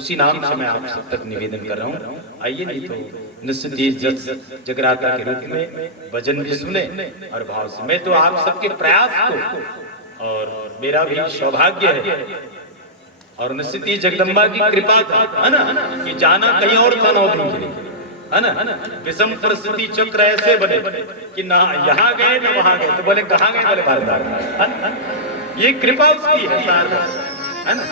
उसी नाम से मैं आप सब तक निवेदन कर रहा हूँ। आइए नहीं तो निश्चित ही जगराता के रूप में भजन भी सुने और भाव से। मैं तो आप सबके प्रयास को और मेरा भी सौभाग्य है और निश्चित ही जगदम्बा की कृपा था, है ना, कि जाना कहीं और था 9 दिन के लिए, है ना। विषम परिस्थिति चक्र ऐसे बने कि ना यहाँ गए ना वहां गए, तो बोले कहाँ गए, बोले भारत। ये कृपा उसकी है ना।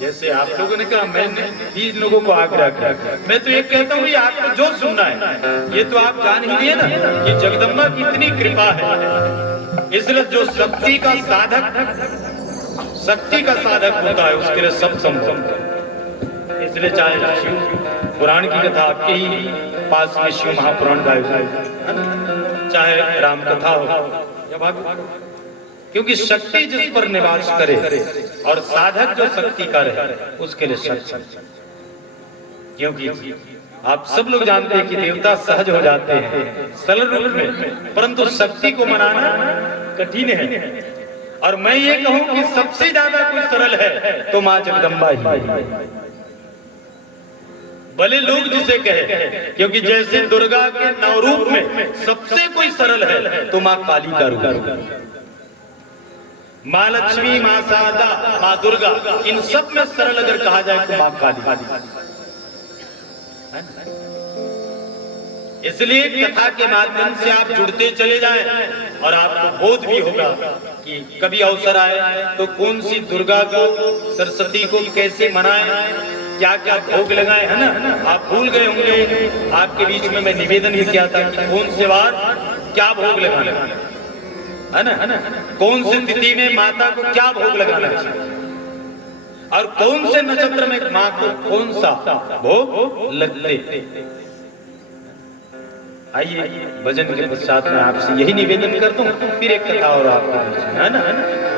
जैसे आप लोगों ने कहा, मैंने भी लोगों को आग्रह किया। मैं तो ये कहता हूँ, आपको जो सुनना है ये तो आप जान ही लिए ना कि जगदम्बा की इतनी कृपा है। इसलिए जो शक्ति का साधक होता है उसके लिए सब संभव। इसलिए चाहे शिव पुराण की कथा आपके ही पास में शिव महापुराण गाए जाए, चाहे राम कथा हो, क्योंकि शक्ति जिस पर निवास करे और साधक जो शक्ति का रहे उसके लिए शक्ति। क्योंकि आप सब लोग जानते हैं कि देवता सहज हो जाते हैं सरल रूप में, परंतु शक्ति को मनाना कठिन है। और मैं ये कहूं कि सबसे ज्यादा कोई सरल है तो मां जगदम्बा ही। भले लोग जिसे कहे, क्योंकि जैसे दुर्गा के 9 रूप में सबसे कोई सरल है तो मां काली का रूप, मां लक्ष्मी, मां शारदा, मां दुर्गा, इन सब में सरल अगर कहा जाए तो मां काली। इसलिए कथा के माध्यम से आप जुड़ते चले जाएं और आपको बोध भी होगा कि कभी अवसर आए तो कौन सी दुर्गा को, सरस्वती को कैसे मनाएं, क्या क्या भोग लगाए, है ना। आप भूल गए होंगे, आपके बीच में मैं निवेदन भी किया था कि कौन से वार क्या भोग लगाना है ना, कौन से तिथि में माता को क्या भोग लगाना चाहिए और कौन से नक्षत्र में माँ को कौन सा भोग लगते। आइए भजन के पश्चात में आपसे यही निवेदन कर दूं, फिर एक कथा और आपको, है ना,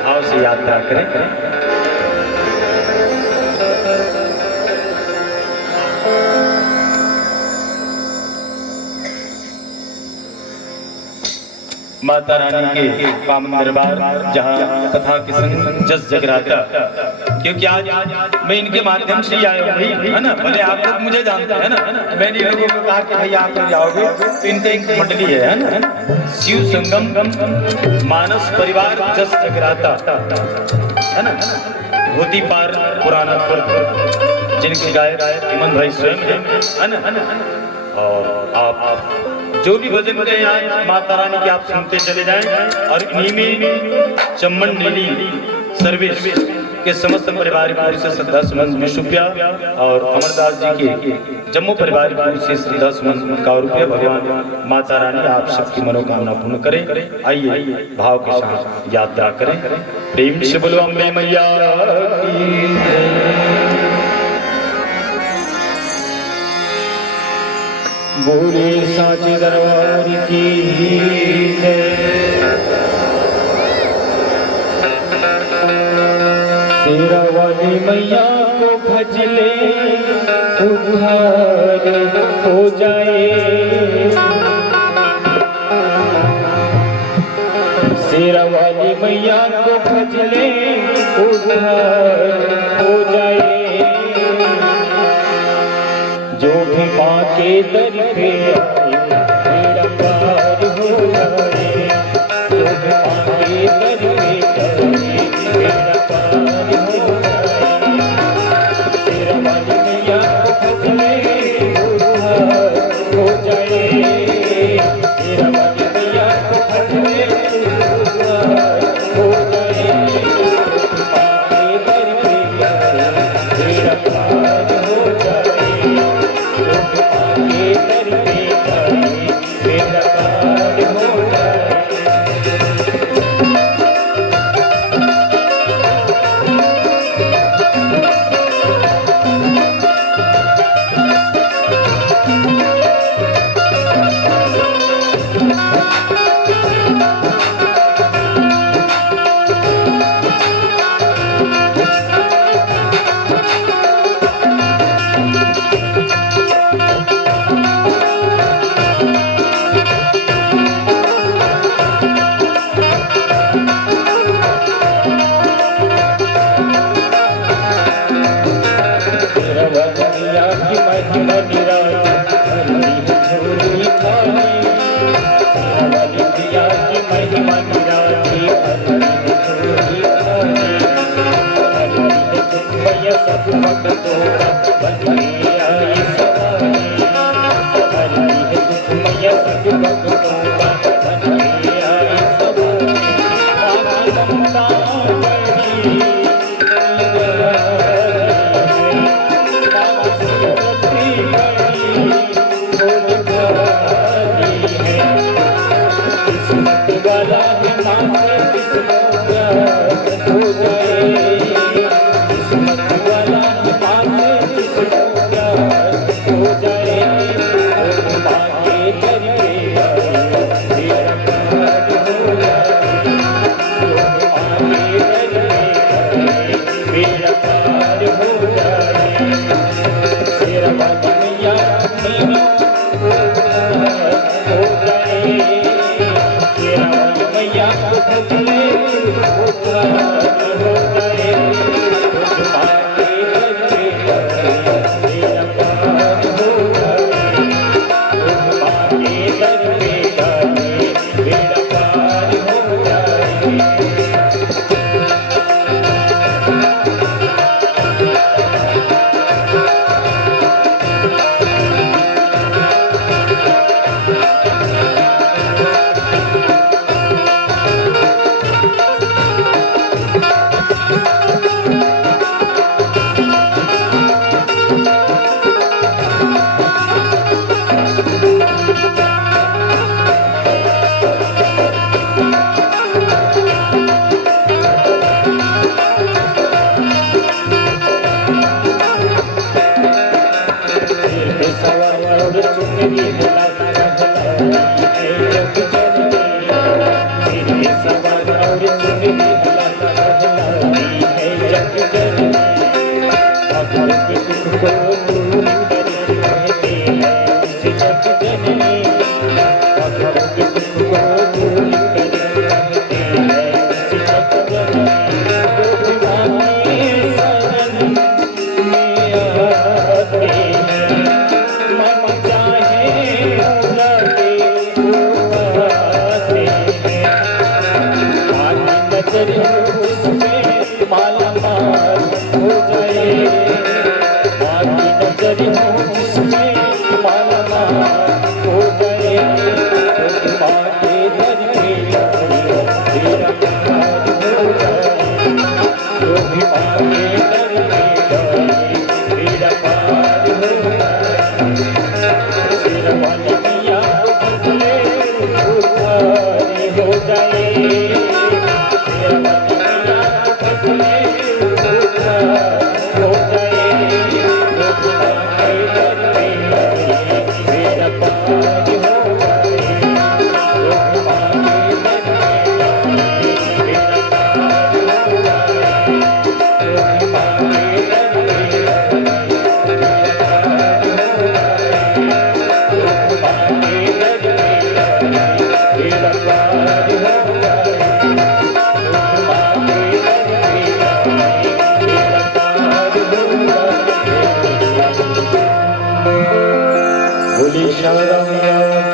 भाव से यात्रा करें। माता रानी के पावन दरबार जहाँ कथा के संग जस जगराता, क्योंकि आज मैं इनके माध्यम से ही आया हूँ, है ना। भले आप लोग मुझे जानते हैं ना, मैंने लोगों को कहा कि भाई आप लोग जाओगे तो इनका एक मंडली है ना, शिव संगम मानस परिवार जस जगराता, है ना, धोती पार पुराना पर्व, जिनके गायक हेमंत भाई स्वयं है ना। और आप जो भी भजन करें यहाँ माता रानी की आप सुनते चले जाएं और इन्हीं में चम्मन नीली सर्विस के समस्त परिवार की ओर से श्रद्धा सुमन विशुप्या और अमरदास जी के जम्मू परिवार की ओर से श्रद्धा सुमन का रुपया। भगवान माता रानी आप सबकी मनोकामना पूर्ण करें। आइए भाव के साथ यात्रा करें। प्रेम से बोलो अम्बे मैया की, बोले साचे दरबार की जय। शेरा वाली मैया को भज ले उद्धार हो जाए, शेरा वाली मैया को भज ले उद्धार हो जाए। जो भी माँ के दर पे आए पार हो जाए, जो भी माँ के दर पे आए पार हो जाए। तेरा वाली मैया को भजले उद्धार हो जाए, तेरा वाली मैया को भजले उद्धार हो जाए। माँ के दर पे आए तेरा पार हो जाए, आगे करके जाए मेरा पार हो जाए। वाली मैया की महिमा निराली, मैया सब भक्तों का बन के आई सवारी, मैया सब भक्तों का बन के आई सवारी, ममता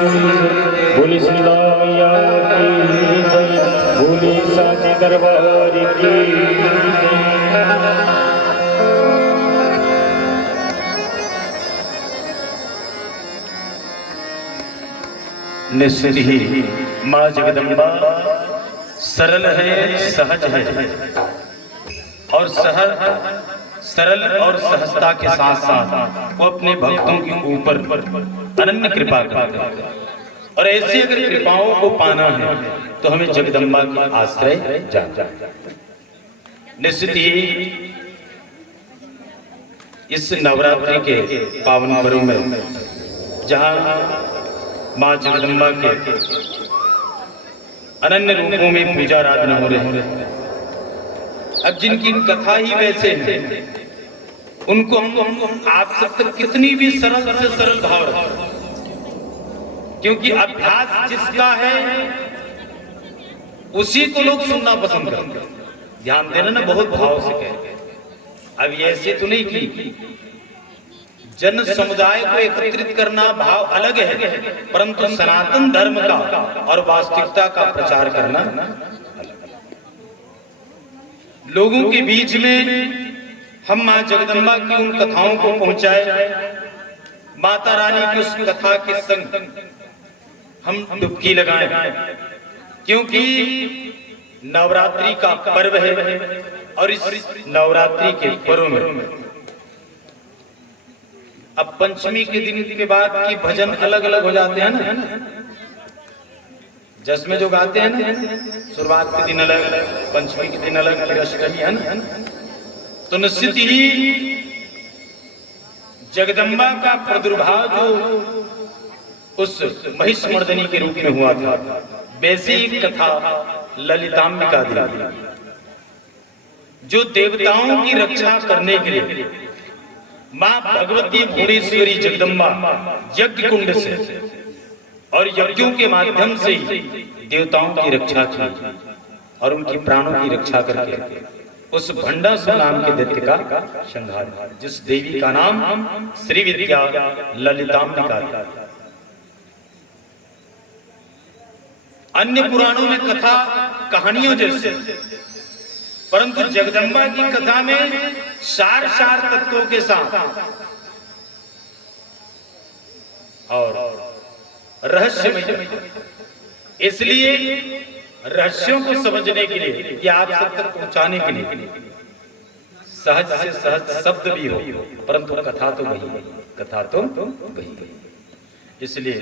बड़ी बोली श्री राम मैया की जय, बोली साची दरबार की निश्चित ही माँ जगदम्बा सरल है, सहज है और सरल और सहजता के साथ साथ वो अपने भक्तों के ऊपर अनन्य कृपा करते हैं। और ऐसी अगर कृपाओं को पाना है तो हमें जगदम्बा का आश्रय जाना। निश्चित ही इस नवरात्रि के पावन पर्व में जहाँ माँ जगदम्बा के अनन्य रूपों में पूजा आराधना हो रही है, अब जिनकी कथा ही वैसे है उनको हम आप सब तक कितनी भी सरल से सरल भाव रखें, क्योंकि अभ्यास जिसका है उसी को लोग सुनना पसंद करते हैं। ध्यान देना ना, बहुत भाव से कह। अब ये ऐसे तो नहीं कि जन समुदाय को एकत्रित करना भाव अलग है, परंतु सनातन धर्म का और वास्तविकता का प्रचार करना अलग। लोगों के बीच में हम मां जगदम्बा की उन कथाओं को पहुंचाए, माता रानी की उस कथा के संग हम डुबकी लगाएं, क्योंकि नवरात्रि का पर्व है और इस नवरात्रि के पर्व में अब पंचमी के दिन के बाद की भजन अलग अलग हो जाते हैं ना, जस में जो गाते हैं ना, शुरुआत के दिन अलग, पंचमी के दिन अलग, फिर अष्टमी है ना। तो निश्चित ही जगदम्बा का प्रादुर्भाव जो उस महिषमर्दिनी के रूप में हुआ था, वैसी एक कथा ललिताम्बिका देवी जो देवताओं की रक्षा करने के लिए मां भगवती भुवनेश्वरी जगदम्बा यज्ञ कुंड से और यज्ञों के माध्यम से ही देवताओं की रक्षा की और उनकी प्राणों की रक्षा करके उस भंडासुर नाम के दैत्य का संहार, जिस देवी का नाम श्री विद्या ललिताम्बिका था। अन्य पुराणों में कथा कहानियों जैसे, परंतु जगदम्बा की कथा में सार तत्वों के साथ और रहस्यमय, इसलिए रहस्यों को समझने के लिए या आप सब तक पहुंचाने के लिए सहज से सहज शब्द भी हो, परंतु कथा तो वही, कथा तो वही। इसलिए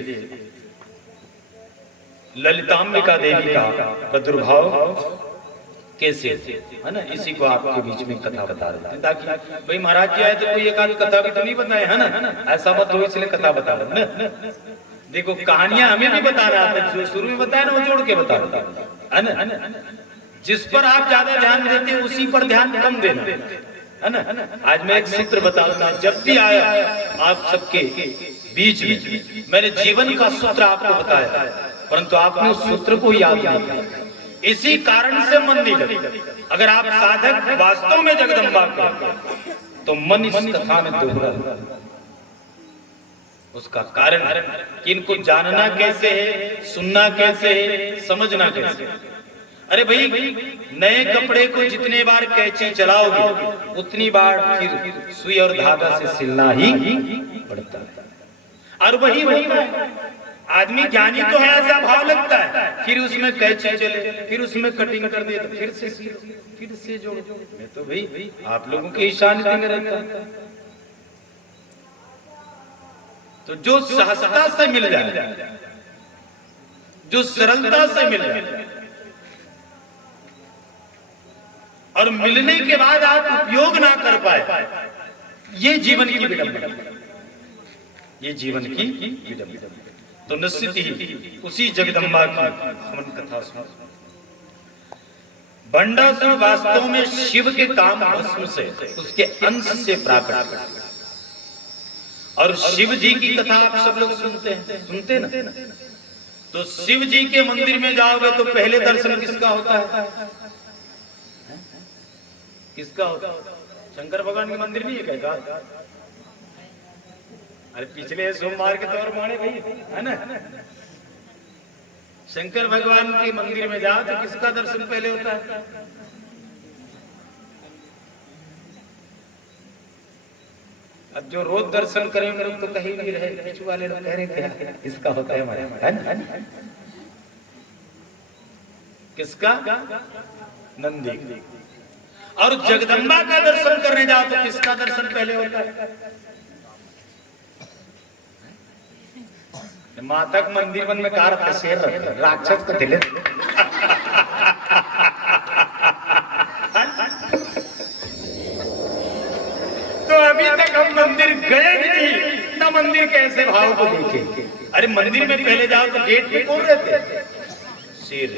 ललिताम्बिका देवी का प्रादुर्भाव कैसे है ना, इसी को आपके बीच में कथा बता रहे हैं, ताकि भाई महाराज जी आए तो कोई एक आध कथा भी तो नहीं बताए है ना, ऐसा मत हो, इसलिए कथा बता रहे हैं ना। देखो कहानियां हमें भी बता रहा था, जो शुरू में बताया ना वो जोड़ के बता रहा है ना। जिस पर आप ज्यादा ध्यान देते हैं उसी पर ध्यान कम देना है ना। आज मैं एक सूत्र बताऊंगा, जब भी आया आप सबके बीच में मैंने जीवन का सूत्र आपको बताया, परंतु आपने उस सूत्र को याद नहीं किया, इसी कारण से मन नहीं लगता। अगर आप साधक वास्तव में जगदम्बा का, तो मन इस कथा में दोहरा, उसका कारण कि इनको जानना कैसे है, सुनना कैसे है, समझना कैसे है। अरे भाई, नए कपड़े को जितने बार कैंची चलाओगे उतनी बार फिर सुई और धागा से सिलना ही पड़ता है। और वही होता है, आदमी ज्ञानी तो है ऐसा भाव लगता है, फिर उसमें कैंची चले, फिर उसमें कटिंग कर दे, तो फिर से सिलो, फिर से जोड़ो। मैं तो भाई आप लोगों के ईशान्य में रहता है। तो जो सहजता से मिल जाए, जो सरलता से मिल जाए, और मिलने के बाद आप उपयोग ना कर पाए, ये जीवन की विडंबना, ये जीवन की विडंबना। तो निश्चित ही उसी जगदम्बा की हवन कथा सुनो। भंडासुर वास्तव में शिव के काम भस्म से, उसके अंश से प्राकट, और शिव जी की कथा आप सब लोग सुनते ना। तो शिव जी के मंदिर में जाओगे तो पहले दर्शन किसका होता है? किसका होता है? शंकर भगवान के मंदिर नहीं है क्या? अरे पिछले सोमवार के तौर माने भाई है ना, शंकर भगवान के मंदिर में जाओ तो किसका दर्शन पहले होता है? अब जो रोज दर्शन करेंगे तो कहीं भी रहे, पीछू वाले लोग कह रहे क्या इसका होता है हमारे, किसका? नंदी। और जगदम्बा का दर्शन करने जाओ तो किसका दर्शन पहले होता है? माता के मंदिर में कार शेर राक्षस को दिले तो अभी तक हम मंदिर गए नहीं ना, मंदिर के ऐसे भाव को देखे। अरे मंदिर में पहले जाओ तो गेट पे कौन रहते? शेर।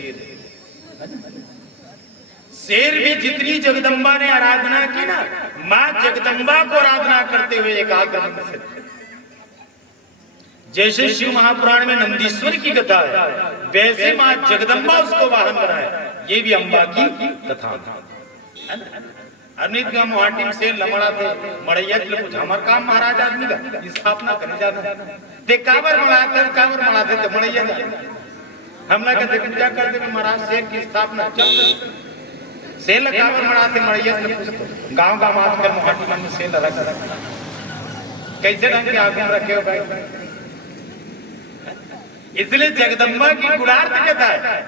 शेर भी जितनी जगदम्बा ने आराधना की ना, मां जगदम्बा को आराधना करते हुए एकाग्र मन से, जैसे शिव महापुराण में नंदीश्वर की कथा है, वैसे मां जगदम्बा उसको वाहन बनाए, ये भी अम्बा की कथा है। अनित का मोहाटी में से लमड़ा थे मड़ैया के कुछ हमार काम महाराज आदमी का स्थापना करे जाना ते कावर मड़ाते तो मड़ैया हमला का देखो क्या करते कि महाराज शेर की स्थापना चल सेल कावर मड़ाते मड़ैया गांव गांव आकर मोहाटी में सेल रख कैसे ढंग के आगे रखे हो भाई। इसलिए जगदम्बा की गुणार्थ कथा है।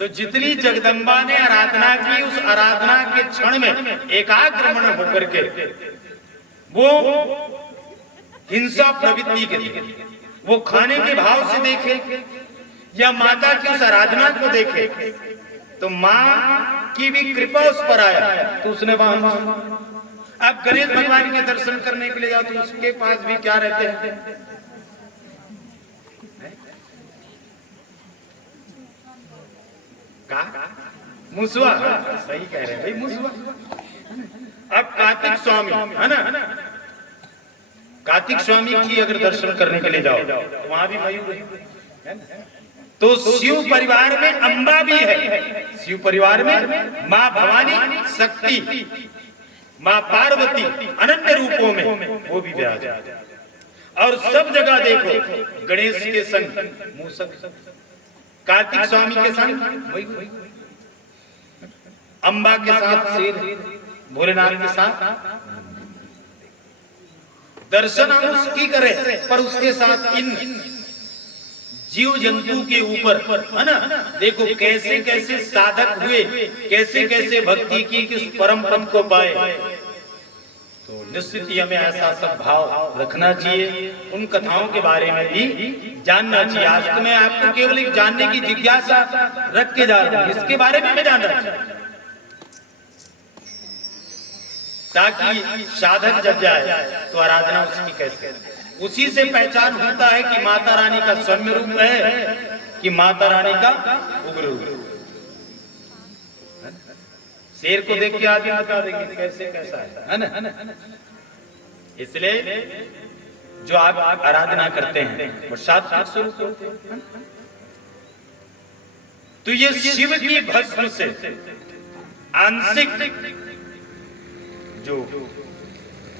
तो जितनी जगदम्बा ने आराधना की उस आराधना के क्षण में एकाग्र मन होकर के वो हिंसा प्रवृत्ति के वो खाने के भाव से देखे या माता की उस आराधना को देखे तो माँ की भी कृपा उस पर आया तो उसने वहां अब गणेश भगवान के दर्शन करने के लिए जाओ तो उसके पास भी क्या रहते हैं मुसवा सही कह रहे हैं भाई मुसवा। अब कार्तिक स्वामी है ना कार्तिक स्वामी की अगर दर्शन करने के लिए जाओ तो वहां भी मयूर है तो शिव परिवार में अंबा भी है शिव परिवार में माँ भवानी शक्ति माँ पार्वती अनन्य रूपों में वो भी विराज और सब जगह देखो गणेश के संग मूषक कार्तिक स्वामी के संग अंबा के साथ शेर भोलेनाथ के साथ दर्शन हम उसकी करें पर उसके साथ इन जीव जंतु के ऊपर है ना देखो कैसे कैसे साधक हुए कैसे कैसे भक्ति की कि उस परम पद को पाए। तो निश्चित ही हमें ऐसा सब भाव रखना चाहिए उन कथाओं के बारे में भी जानना चाहिए। आज तो मैं आपको केवल एक जानने की जिज्ञासा रख के जा रहा हूं इसके बारे में मैं जानना चाहिए ताकि साधक जब जाए तो आराधना उसकी कैसे उसी से पहचान होता है कि माता रानी का सौम्य रूप है कि माता रानी का उग्र रूप। शेर को देख के आदमी बता देंगे कैसे कैसा है ना। इसलिए जो आप आराधना करते हैं वो सात्विक स्वरूप होते हैं। तो ये शिव की भस्म से आंशिक जो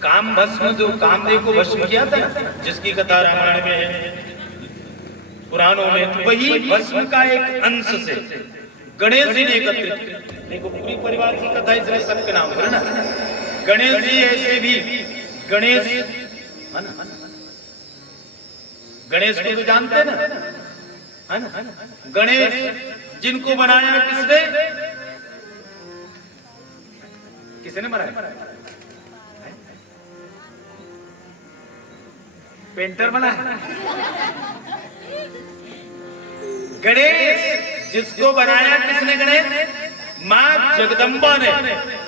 काम भस्म जो कामदेव को भस्म किया था जिसकी कथा रामायण में है पुराणों में तो वही भस्म का एक अंश से गणेश जी ने एकत्रित देखो पूरी परिवार की कथा इसलिए सबके नाम है ना। गणेश जी ऐसे भी गणेश गणेश को तो जानते हैं ना गणेश जिनको बनाया किसने बनाया पेंटर बनाया गणेश जिसको बनाया किसने गणेश माँ जगदम्बा ने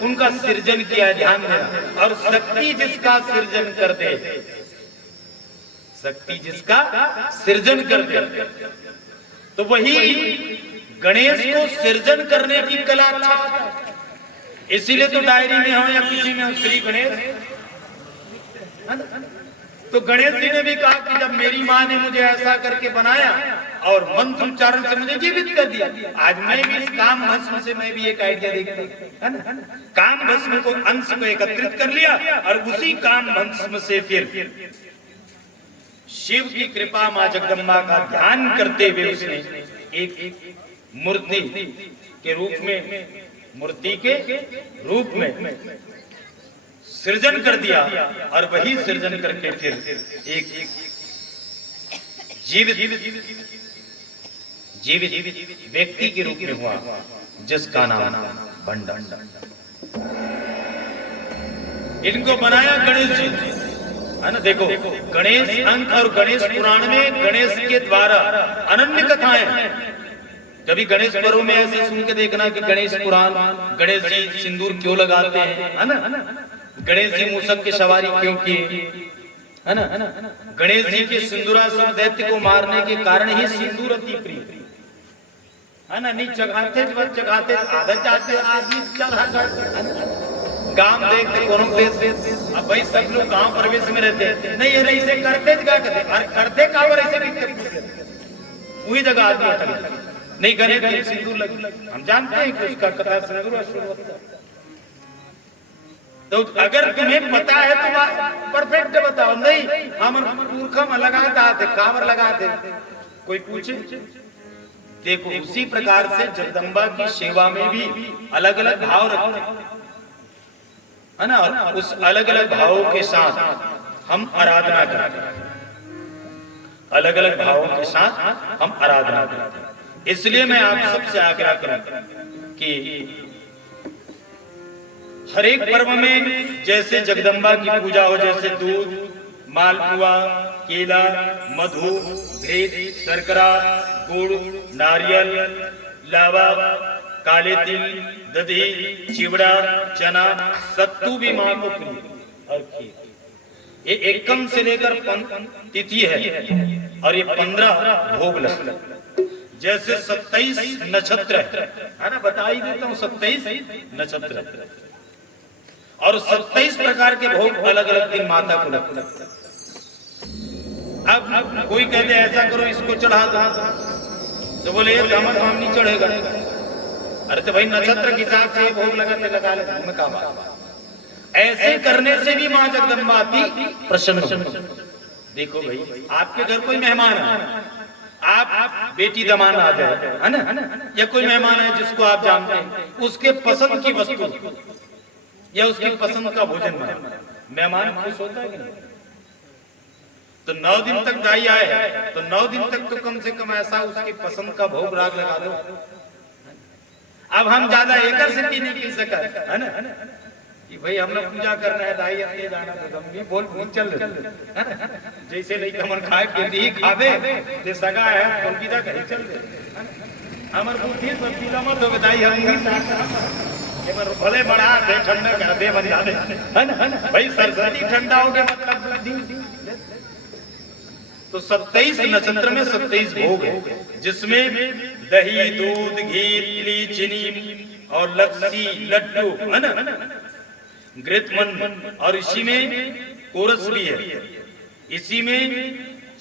उनका सृजन किया ध्यान देना। और शक्ति जिसका सृजन करते शक्ति जिसका सृजन करते तो वही गणेश को सृजन करने की कला इसीलिए तो डायरी में हो या किसी में हो श्री गणेश। तो गणेश जी ने भी कहा कि जब मेरी माँ ने मुझे ऐसा करके बनाया और मंत्र उच्चारण से मुझे जीवित कर दिया आज मैं भी इस काम भस्म से मैं भी एक आइडिया देखता हूं काम भस्म को अंश को एकत्रित कर लिया और उसी काम भस्म से फिर शिव की कृपा माँ जगदम्बा का ध्यान करते हुए उसने एक मूर्ति के रूप में सृजन कर दिया और वही सृजन करके फिर एक जीवित व्यक्ति के रूप में हुआ जिसका नाम भंडा। इनको बनाया गणेश जी है ना। देखो गणेश अंक और गणेश पुराण में गणेश के द्वारा अनन्य कथाएं कभी गणेश पर्व में ऐसे सुन के देखना कि गणेश पुराण गणेश जी सिंदूर क्यों लगाते हैं है ना। गणेश जी मूषक की सवारी क्यों किए है ना। गणेश जी के सिंदूरासुर दैत्य को मारने के कारण ही सिंदूर अति प्रिय है ना। नहीं चढ़ाते आदत जाते आदमी गांव देखते कोनो देश अब भाई सब लोग गांव प्रवेश में रहते नहीं है ऐसे करते क्या करते काम ऐसे वही जगह आदमी नहीं गणेश जी सिंदूर लगे हम जानते हैं कि उसका कथा सिंदूर तो अगर तुम्हें पता है तो परफेक्ट बताओ, नहीं हम पुरखा में लगाता थे, कांवर लगाते, कोई पूछे? देखो उसी प्रकार से जगदम्बा की सेवा में भी अलग अलग भाव रखते हैं, है ना, और उस अलग अलग भावों के साथ हम आराधना करते हैं, अलग अलग भावों के साथ हम आराधना करते हैं। इसलिए मैं आप सबसे आग्रह करूं कि हर एक पर्व में जैसे जगदम्बा की पूजा हो, जैसे दूध, मालपुआ, केला, मधु, घृत, शर्करा, गुड़, नारियल, लावा, काले तिल, दही, चिवड़ा, चना, सत्तू भी मां को प्रिय, और खीर। ये एकम से लेकर तिथि है और ये 15 भोग लगता है। जैसे 27 नक्षत्र है ना, बता ही देता हूँ, 27 नक्षत्र है और 27 प्रकार के भोग अलग अलग दिन माता को लगते हैं। अब कोई कहते ऐसा करो, इसको चढ़ा दो, तो बोले ये दामन हम नहीं चढ़ेगा। अरे तो भाई नक्षत्र के हिसाब से भोग लगाते लगा ले, में क्या बात? ऐसे करने से भी मां जगदम्बा आती प्रसन्न। देखो भाई आपके घर कोई मेहमान है, आप बेटी दमान आ जाए, है ना, या कोई मेहमान है जिसको आप जानते हैं, उसके पसंद की वस्तु या उसकी पसंद का भोजन बनाए, मेहमान खुश होता है कि नहीं? तो 9 दिन तक दाई आए तो 9 दिन तक तो कम से कम ऐसा उसकी पसंद का भोग राग लगा दो। अब हम ज्यादा एकर से नहीं पी सका, है ना, कि भाई हम लोग पूजा करना है, दाई अपने जाना, तो हम भी बोल चल रहे, जैसे नहीं हमन खाए पीती खावे दे सगा है तो विदा कहीं चल रहे, हमर बुद्धि सब पीला मत हो दाई, हम भले बड़ा दे ठंडा कर दे बन जाते, है ना भाई, सरसरी ठंडा हो गया मतलब। तो 27 नक्षत्र में 27 भोग है, जिसमें दही, दूध, घी, तिली, चीनी और लस्सी, लड्डू, है ना, घृतमन, और इसी में कोरस भी है, इसी में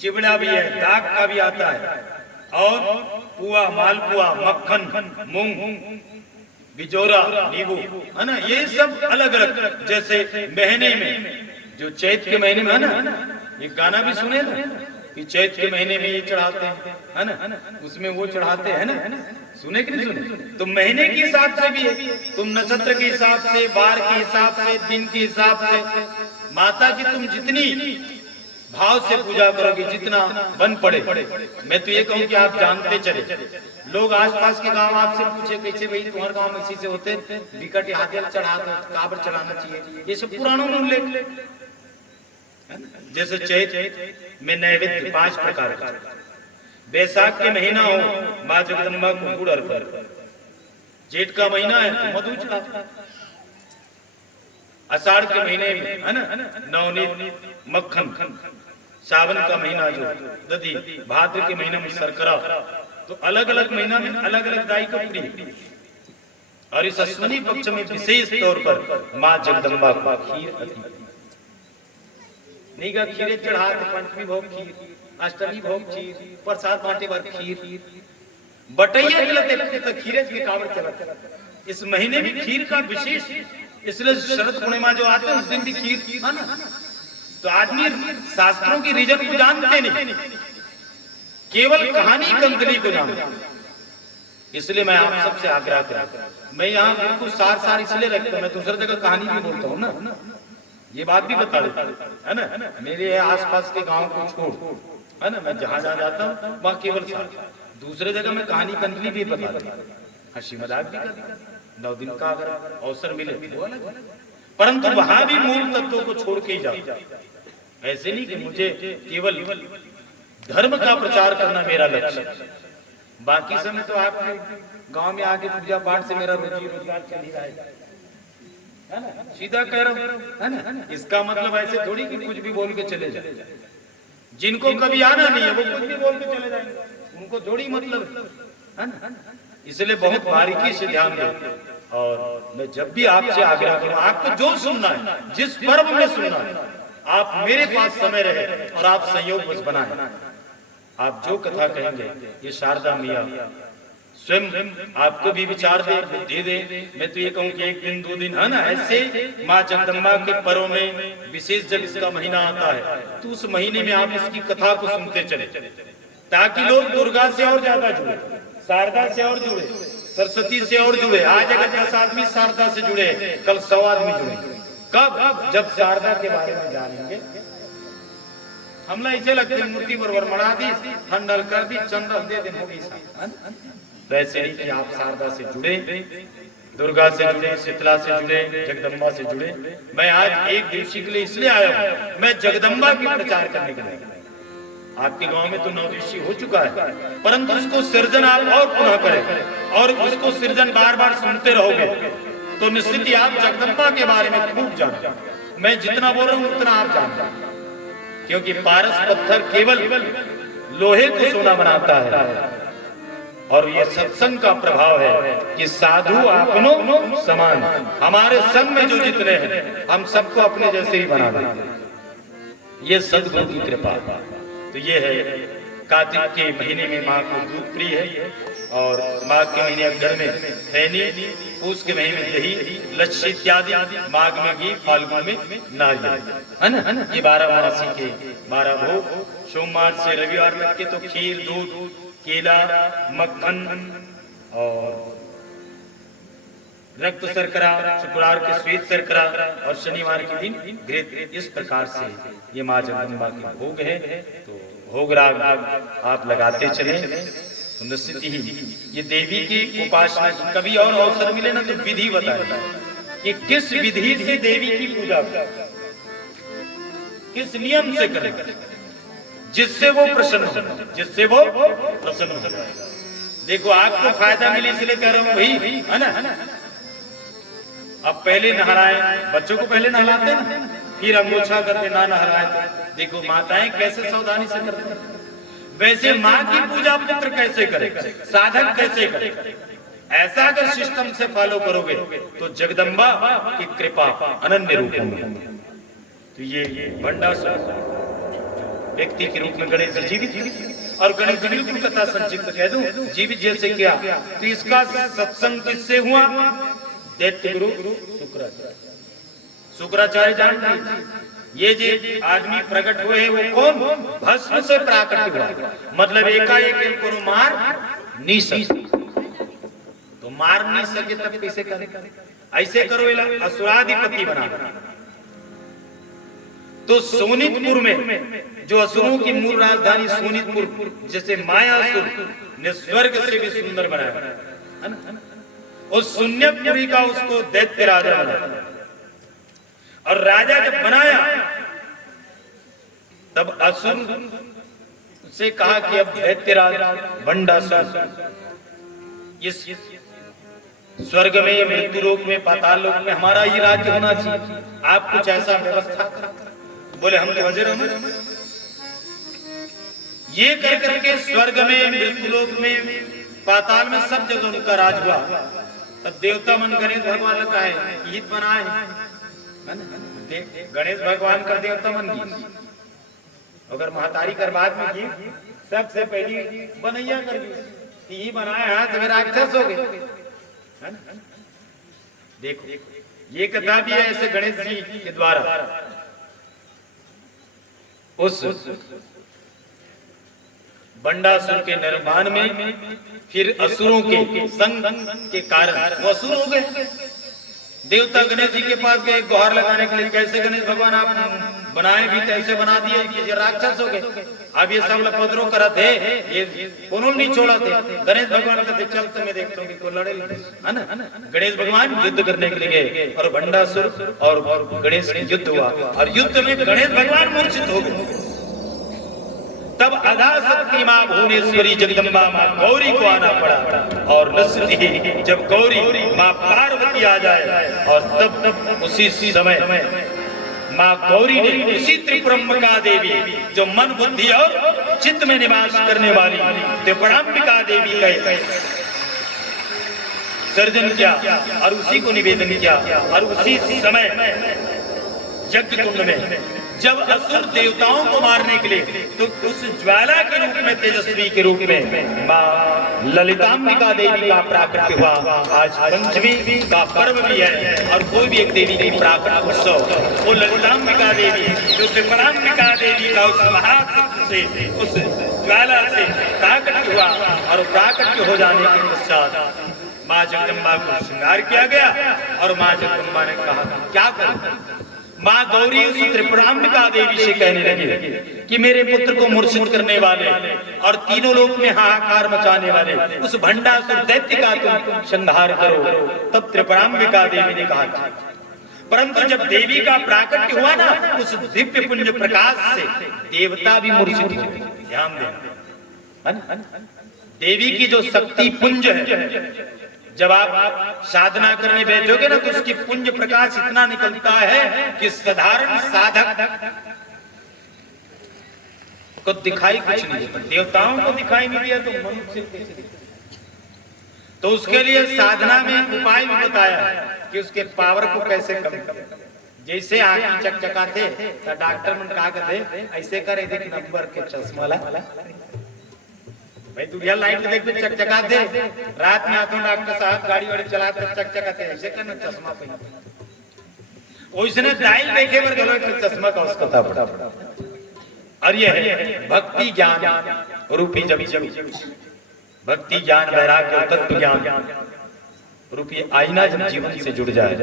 चिवड़ा भी है, दाग का भी आता है, और पुआ, मालपुआ, मक्खन, मूंग, बिजोरा, नींबू, है ना, ये सब अलग अलग। जैसे महीने में जो चैत के महीने में, है ना, ये गाना भी सुने ना कि चैत के महीने में ये चढ़ाते हैं, है ना, उसमें वो चढ़ाते हैं ना, सुने कि नहीं सुने? तो महीने के हिसाब से भी है, तुम नक्षत्र के हिसाब से, बार के हिसाब से, दिन के हिसाब से, माता की तुम जितनी भाव से पूजा करोगे, जितना बन पड़े। मैं तो ये कहूँ कि आप जानते चले, लोग आसपास के गांव आपसे पूछे कैसे भाई तुम्हारे गांव में इसी से होते, विकट हाथियार चढ़ा दो, काबर चढ़ाना चाहिए, ये सब पुराणों में उल्लेख। जैसे चैत में नैवेद्य 5 प्रकार का, बैसाख के महीना हो माँ जगदम्बा को गुड़ अर्पण, जेठ का महीना है तो मधु चढ़ाते, आषाढ़ के महीने में, है ना, नवनीत, मक्खन, सावन का महीना जो दधी, भाद्र के महीने में शर्करा। तो अलग अलग महीना में अलग अलग दाई को प्रिय, और इस अश्विनी पक्ष में विशेष तौर पर माँ जगदम्बा को खीर नहीं का खीरे चढ़ाते, पंचमी भोग खीर, अष्टमी भोग खीर, प्रसाद बांटे बार खीर, बटैया चलते तो खीरे के कावड़ चलते। इस महीने में खीर का विशेष, इसलिए शरद पूर्णिमा जो आते हैं उस दिन भी खीर, है ना। तो आदमी शास्त्रों की रीजन को जानते नहीं, केवल कहानी कंदली को जानते। इसलिए मैं आप सबसे आग्रह करूं, मैं यहाँ बिल्कुल सार इसलिए रखता हूँ, मैं दूसरी जगह कहानी भी बोलता हूँ ना, ये बात भी बता देता है ना, मेरे आसपास के गांव को छोड़, है ना, मैं जहां जाता हूँ वहाँ केवल दूसरे जगह में कहानी कंदली भी बता देता, हंसी मजाक भी करता, 9 दिन का अगर अवसर मिले वो अलग, परंतु वहां भी मूल तत्वों को छोड़ के ही जाओ। ऐसे नहीं कि मुझे केवल धर्म का प्रचार करना मेरा लक्ष्य, बाकी समय तो आपके गांव में आके पूजा पाठ से मेरा रोजी रोजगार चल ही रहा है ना, सीधा कह रहा हूं, है ना। इसका मतलब ऐसे थोड़ी कि कुछ भी बोल के चले जाए, जिनको कभी आना नहीं है वो कुछ भी बोल के चले जाएंगे, उनको थोड़ी मतलब, है ना। इसलिए बहुत बारीकी से ध्यान दें, और मैं जब भी आपसे आग्रह करूं, आपको जो सुनना है, जिस पर्व में सुनना है, आप मेरे पास समय रहे और आप संयोग बस बनाए, आप जो कथा कहेंगे ये शारदा मैया स्वयं आपको भी विचार दे, बुद्धि दे। मैं तो ये कहूँ कि एक दिन 2 दिन है ना, ऐसे माँ जगदम्बा के पर्व में विशेष जब इसका महीना आता है तो उस महीने में आप इसकी कथा को सुनते चले, ताकि लोग दुर्गा से और ज्यादा जुड़े, शारदा से और जुड़े, सरस्वती से और जुड़े। आज अगर 10 आदमी शारदा से जुड़े, कल 100 आदमी जुड़े। कब? जब शारदा के बारे में जानेंगे। हमला ऐसे लगते मूर्ति पर वर्मणा दी, ठंडल कर दी, चंदन दे दिन होगी। वैसे नहीं कि आप शारदा से जुड़े, दुर्गा से जुड़े, शीतला से जुड़े, जगदम्बा से जुड़े। मैं आज एक दिवसीय के लिए इसलिए आया हूँ, मैं जगदम्बा की प्रचार करने के लिए। आपके गांव में तो 9 दिवसीय हो चुका है, परंतु उसको सृजन आप और पुनः करें और उसको सृजन बार बार सुनते रहोगे तो निश्चित ही आप जगदम्बा के बारे में खूब जानो। मैं जितना बोल रहा हूँ उतना आप जानना, क्योंकि पारस पत्थर केवल लोहे को सोना बनाता है और ये सत्संग का प्रभाव है कि साधु आपनो समान। हमारे संग में जो जितने हैं हम सबको अपने जैसे ही बना देंगे, ये सद्गुरु की कृपा। तो ये है कार्तिक के महीने में माँ को दूध प्रिय है और माघ के महीने घर में खैनी, पूस के महीने में दही, लच्छी इत्यादि, माघ में घी, फाल्गुन में नारियल, है ना। ये 12 मासी के 12 भोग। सोमवार से रविवार तक के तो खीर, दूध, केला, मक्खन और रक्त शर्करा, शुक्रवार के श्वेत शर्करा और शनिवार के दिन घृत। इस प्रकार से ये माँ जगदम्बा के भोग है। तो भोग राग आप लगाते चले तो निश्चित ही ये देवी की उपासना। कभी और अवसर मिले ना तो विधि बताए कि किस विधि से देवी की पूजा करें, किस नियम से करें जिससे वो प्रसन्न हो, जिससे वो प्रसन्न हो। देखो आपको फायदा मिले इसलिए कह रहा हूँ भाई, है ना। अब पहले नहलाए, बच्चों को पहले नहलाते ना, फिर अंगोछा करते, ना नहलाए तो देखो माताएं कैसे सावधानी से करते हैं। वैसे माँ की पूजा पुत्र कैसे करे, साधक कैसे करे, ऐसा अगर सिस्टम से फॉलो करोगे तो जगदम्बा की कृपा अनन्य रूप में। तो ये भंडासुर व्यक्ति के रूप में गणेश जी जीवित, और गणेश जी बिल्कुल कथा संचित कह दूं जीवित जैसे क्या। तो इसका सत्संग किससे हुआ? दैत्य गुरु शुक्राचार्य जानते हैं। ये जो आदमी प्रकट हुए हैं वो कौन? भस्म से प्राकट हुआ, मतलब एकाएक इनको मार नहीं सके। तो मार नहीं सके तब कैसे करे? ऐसे करो असुराधिपति बना। तो सोनितपुर में जो असुरों की मूल राजधानी सोनितपुर, जैसे मायासुर ने स्वर्ग से भी सुंदर बनाया, उस शून्यपुरी का उसको दैत्य राजा बनाया। और राजा जब बनाया तब असुर से कहा कि अब दैत्यराज भंडासुर इस स्वर्ग में, मृत्यु लोक में, पाताल लोक में हमारा ही राज्य होना चाहिए, आप कुछ ऐसा व्यवस्था करें। बोले हम तो हाजिर हैं। ये कह करके स्वर्ग में, मृत्यु लोक में, पाताल में सब जगह उनका राज हुआ। तब देवता मन गणेश भगवान का है ईद बनाए, गणेश भगवान का देवता मन गई। अगर महतारी कर बाद में की सबसे पहली बनैया कर दी, ये बनाया है तो मेरा राक्षस हो गए। देखो ये कथा भी है ऐसे गणेश जी के द्वारा उस बंडासुर के निर्माण में, फिर असुरों के संग के कारण वो असुर हो गए। देवता गणेश जी के पास गए गुहार लगाने के लिए, कैसे गणेश भगवान आप बनाए भी कैसे बना दिए कि राक्षस हो गए। अब ये सब लपदरों करा थे, ये कोनो नहीं छोड़ा थे। गणेश भगवान कहते चल तो मैं देखता हूँ कि कोई लड़े, है ना। गणेश भगवान युद्ध करने के लिए गए और भंडासुर और गणेश की युद्ध हुआ और युद्ध में गणेश भगवान मूर्छित हो गए। तब अधा शक्ति माँ भुवनेश्वरी जगदम्बा माँ गौरी को आना पड़ा और निश्चित ही जब गौरी माँ पार्वती आ जाए और तब उसी समय माँ गौरी ने उसी त्रिपुरम्बिका देवी जो मन बुद्धि और चित्त में निवास करने वाली त्रिपुराम्बिका देवी का सर्जन किया और उसी को निवेदन किया। और उसी समय यज्ञ कुंड में जब असुर देवताओं को मारने के लिए, तो उस ज्वाला के रूप में, तेजस्वी के रूप में माँ ललितांबिका देवी का प्राकट्य हुआ। आज पंचमी का पर्व भी है और कोई भी एक देवी की प्राकट्य उत्सव, वो ललितांबिका देवी जो त्रिपुरांबिका देवी का उस महाशक्ति से, उस ज्वाला से प्राकट्य हुआ और प्राकट्य हो जाने के पश्चात माँ जगदम्बा को श्रृंगार किया गया और माँ जगदम्बा ने कहा क्या करूं। माँ गौरी उस त्रिपुरांबिका देवी से कहने लगी कि मेरे पुत्र को मूर्छित करने वाले और तीनों लोक में हाहाकार मचाने वाले उस भंडासुर दैत्य का तुम संहार करो। तब त्रिपुरांबिका देवी ने कहा परंतु जब देवी का प्राकट्य हुआ ना, उस दिव्य पुंज प्रकाश से देवता भी मूर्छित हुए। ध्यान दें, देवी की जो शक्ति पुंज है, जब आप साधना करने बैठोगे ना तो उसकी पुंज प्रकाश इतना निकलता है कि साधारण साधक को दिखाई कुछ नहीं देता। देवताओं को दिखाई नहीं दिया तो मनुष्य कैसे दिखाई? तो उसके लिए साधना में उपाय भी बताया कि उसके पावर को कैसे कम करें। जैसे आंखें चकचकाते तो डॉक्टर मन का कहते ऐसे करे, देख नंबर के चश्मा ला भाई, तू रियल लाइट देख के चकचका दे। रात में आते डॉक्टर साहब गाड़ी वाड़ी चलाते चकचकाते, ऐसे करना चश्मा पहन। ओइसने डायल देखे पर गलो तो चश्मा का उसका था पड़ा। और ये है भक्ति ज्ञान रूपी जब भक्ति ज्ञान वैराग्य और तत्व ज्ञान रूपी आईना जब जीवन से जुड़ जाए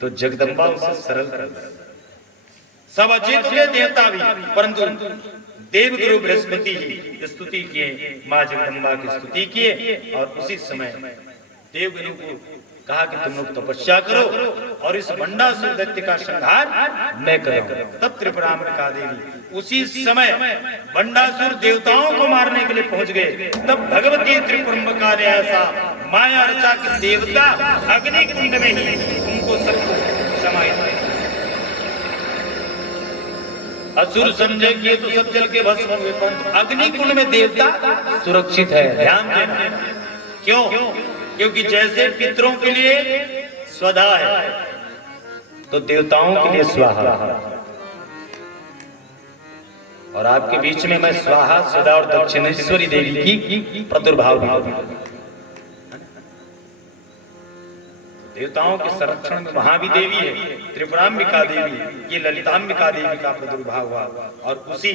तो जगदम्बा उसे सरल कर दे। सब अच्छे तो देवता भी, परंतु देव गुरु बृहस्पति ही स्तुति किए, माँ जगदम्बा की स्तुति किए और उसी समय देव गुरु को कहा कि तुम लोग तपस्या करो और इस भंडासुर दैत्य का संहार मैं करूं। तब त्रिपुरांबिका देवी उसी समय भंडासुर देवताओं को मारने के लिए पहुंच गए। तब भगवती त्रिपुरांबिका ने ऐसा माया रचा कि देवता अग्नि कुंड में ही उनको सबको समाहित। असुर समझे कि तो सब जल के भस्म हुए, परंतु अग्नि कुंड में देवता सुरक्षित है। ध्यान देना, क्यों? क्योंकि जैसे पितरों के लिए स्वधा है तो देवताओं के लिए स्वाहा। और आपके बीच में मैं स्वाहा, स्वधा और दक्षिणेश्वरी देवी की प्रादुर्भाव भी। देवताओं के संरक्षण में वहां भी देवी है, त्रिपुरांबिका देवी, ये ललितांबिका देवी का प्रादुर्भाव हुआ और उसी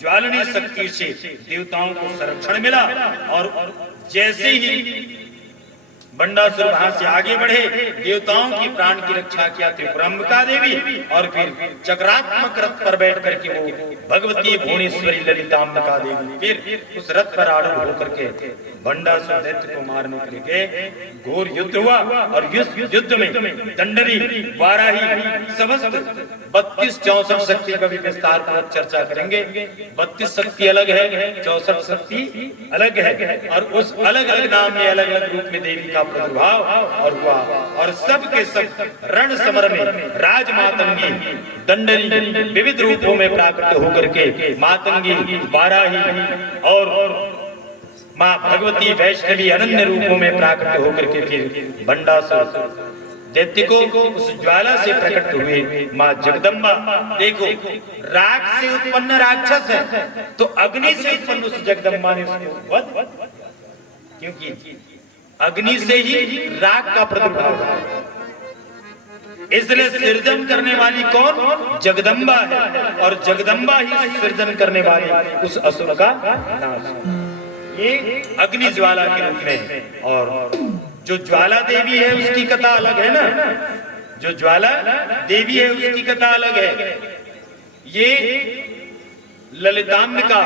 ज्वालनी शक्ति से देवताओं को संरक्षण मिला। और जैसे ही भंडासुर वहां से आगे बढ़े, देवताओं की प्राण की रक्षा किया त्रिपुरांबिका देवी और फिर चक्रात्मक रथ पर बैठ करके वो भगवती भुवनेश्वरी ललितांबिका देवी फिर उस रथ पर आरूढ़ होकर के भंडासुर दैत्य को मारने के लिए गए। घोर युद्ध हुआ और युद्ध में दंडरी, वाराही, समस्त 32-64 शक्ति का भी विस्तार पूर्वक चर्चा करेंगे। 32 शक्ति अलग है, 64 शक्ति अलग है और उस अलग अलग नाम में अलग अलग रूप में देवी का प्रादुर्भाव और हुआ। और सब के सब रण समर में राजमातंगी दंडरी विविध रूपों में प्राकट होकर के मातंगी, वाराही और माँ भगवती वैष्णवी अनन्य रूपों में प्राकट होकर के फिर भंडासुर दैत्य को उस ज्वाला से प्रकट हुए माँ जगदम्बा। देखो, राग से उत्पन्न राक्षस है तो अग्नि से उत्पन्न उस जगदम्बा ने उसको वध, क्योंकि अग्नि से ही राग का प्रादुर्भाव है। इसलिए सृजन करने वाली कौन? जगदम्बा है और जगदम्बा ही सृजन करने वाली उस असुर का नाश। ये अग्नि ज्वाला के रूप में। और जो ज्वाला देवी है उसकी कथा अलग है ना, जो ज्वाला देवी है उसकी कथा अलग है। ये ललितांबिका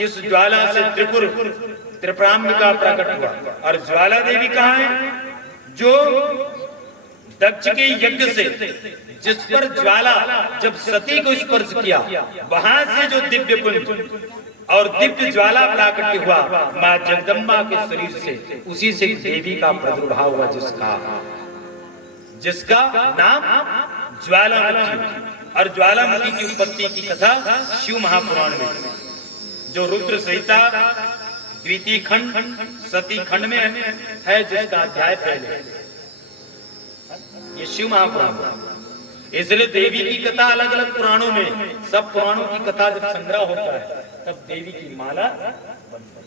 इस ज्वाला से त्रिपुरांबिका प्रकट हुआ। और ज्वाला देवी कहाँ है? जो दक्ष के यज्ञ से जिस पर ज्वाला जब सती को स्पर्श किया, वहां से जो दिव्य पुंज और दिव्य ज्वाला प्राकट्य हुआ माँ जगदम्बा के शरीर से, उसी से देवी का प्रादुर्भाव हुआ जिसका नाम ज्वालामुखी। और ज्वालामुखी की उत्पत्ति की कथा शिव महापुराण में, जो रुद्र संहिता द्वितीय खंड सती खंड में है, जिसका अध्याय पहले, ये शिव महापुराण। इसलिए देवी की कथा अलग अलग पुराणों में, सब पुराणों की कथा जब संग्रह होता है तब देवी की माला बनती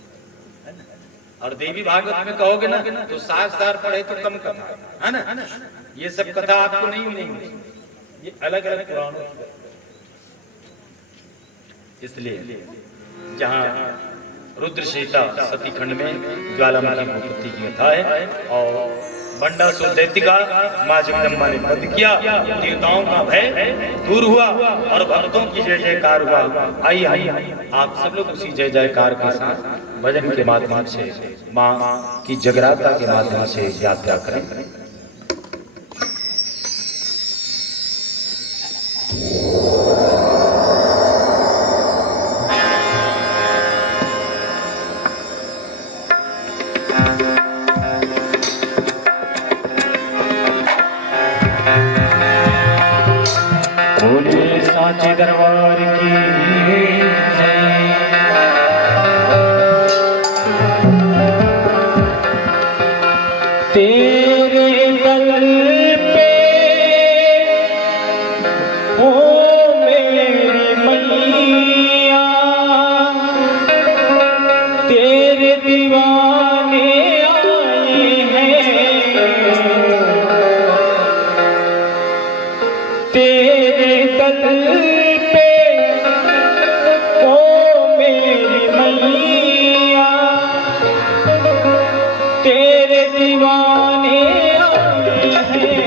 है। और देवी भागवत में कहोगे ना तो 7 पढ़े तो कम कथा है ना। ये सब कथा आपको नहीं मिलेंगी, ये अलग अलग पुराणों की। इसलिए जहाँ रुद्रशीता सती खंड में ज्वालामुखी भूपति की कथा है और बंडासुर दैत्य का मां जगदम्बा ने वध किया, देवताओं का भय दूर हुआ और भक्तों की जय जयकार हुआ। आइए आप सब लोग उसी जय जयकार के साथ भजन के माध्यम से मां की जगराता के माध्यम से यात्रा करें। बोले साचे दरबार की जय। तेरे दल पे हो मेरी मैया, तेरे दीवाने आए हैं, तेरे दल पे ओ मेरी मैया, तेरे दीवाने आए हैं,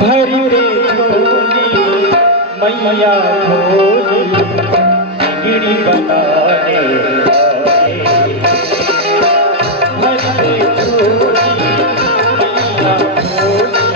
भर दे झोली मैया झोली, गिरी बनाने आए, भर दे झोली मैया झोली,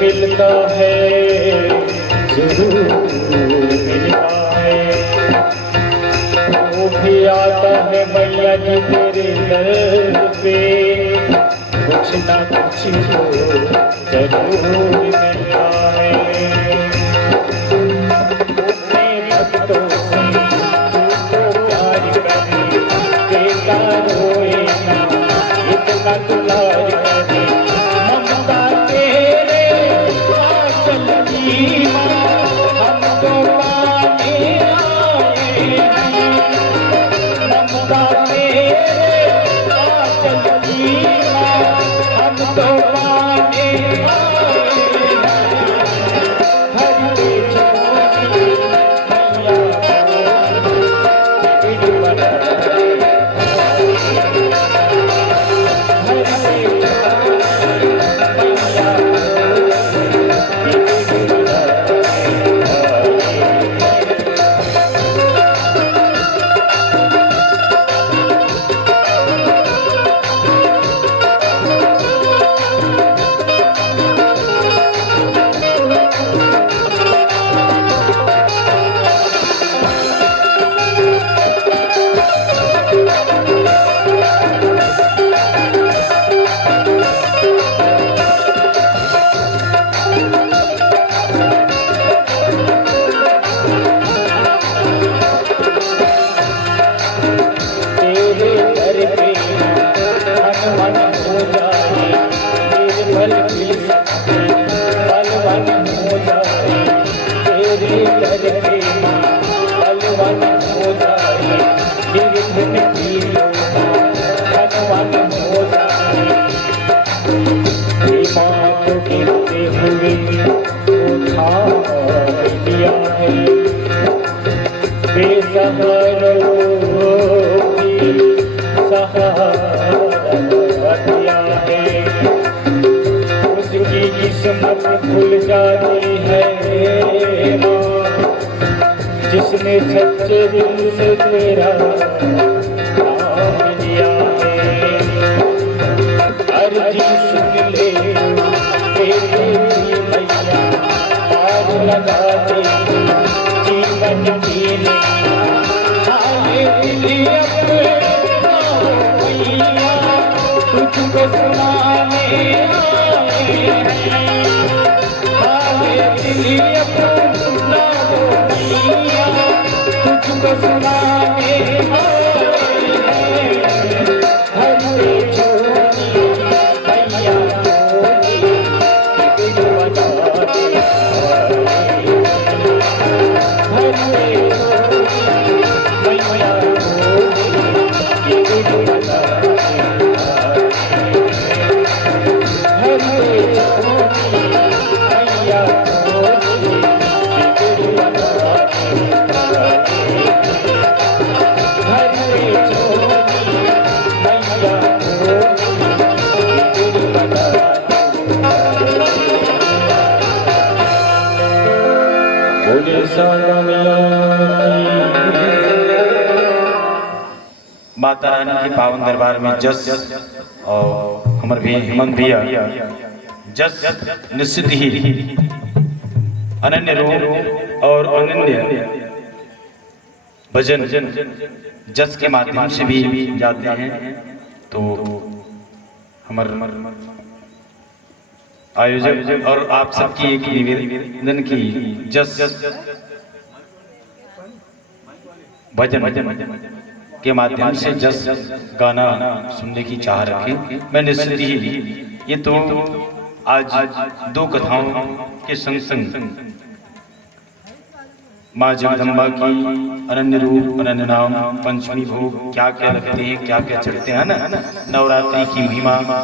मिलता है जरूर मिलता है, वो भी आता है मैया जी तेरे दर पे, कुछ ना कुछ तो जरूर मिलता है। अपने भक्तों से तू तो प्यार करे, बेटा रोए ना, इतना दुलार करे, ममता तेरे आंचल की माँ हमको पाने आए हैं, ममता तेरे आंचल की माँ हमको पाने आए हैं, हरे छोटी मैया बिगड़ बना, बेसहारा की सहारा दिया है, उसकी किस्मत खुल जाती है माँ, जिसने सच्चे दिल से तेरा नाम लिया है। अर्जी सुन ले तेरे मैया, पार लगा दे जीवन जीने, आए दिली अपना मैया, तुझको सुनाने आए हैं। आए दिली अपना मैया, तुझको सुनाने आए हैं। हर छोटी मैया छोटी दिल बता दे, हर छोटी मैया छोटी दिल बता दे, हर छोटी मैया छोटी दिल बता दे, हर छोटी मैया छोटी दिल बता दे। बोले सारा मियां माता रानी के पावन दरबार में जस और हमारे भी हेमंत भैया जस निश्चित ही अनन्य रूप और अनन्य भजन जस के माध्यम से भी जाते हैं। तो हमारे आयोजक और आप सबकी एक निवेदन की जस भजन के माध्यम से जस गाना सुनने की चाह रखे। मैं निश्चित ही ये तो आज दो कथाओं के संग संग माँ जगदम्बा की अनन्य रूप अनन्य नाम पंचमी भोग क्या क्या लगते हैं क्या क्या चढ़ते हैं ना, नवरात्रि की महिमा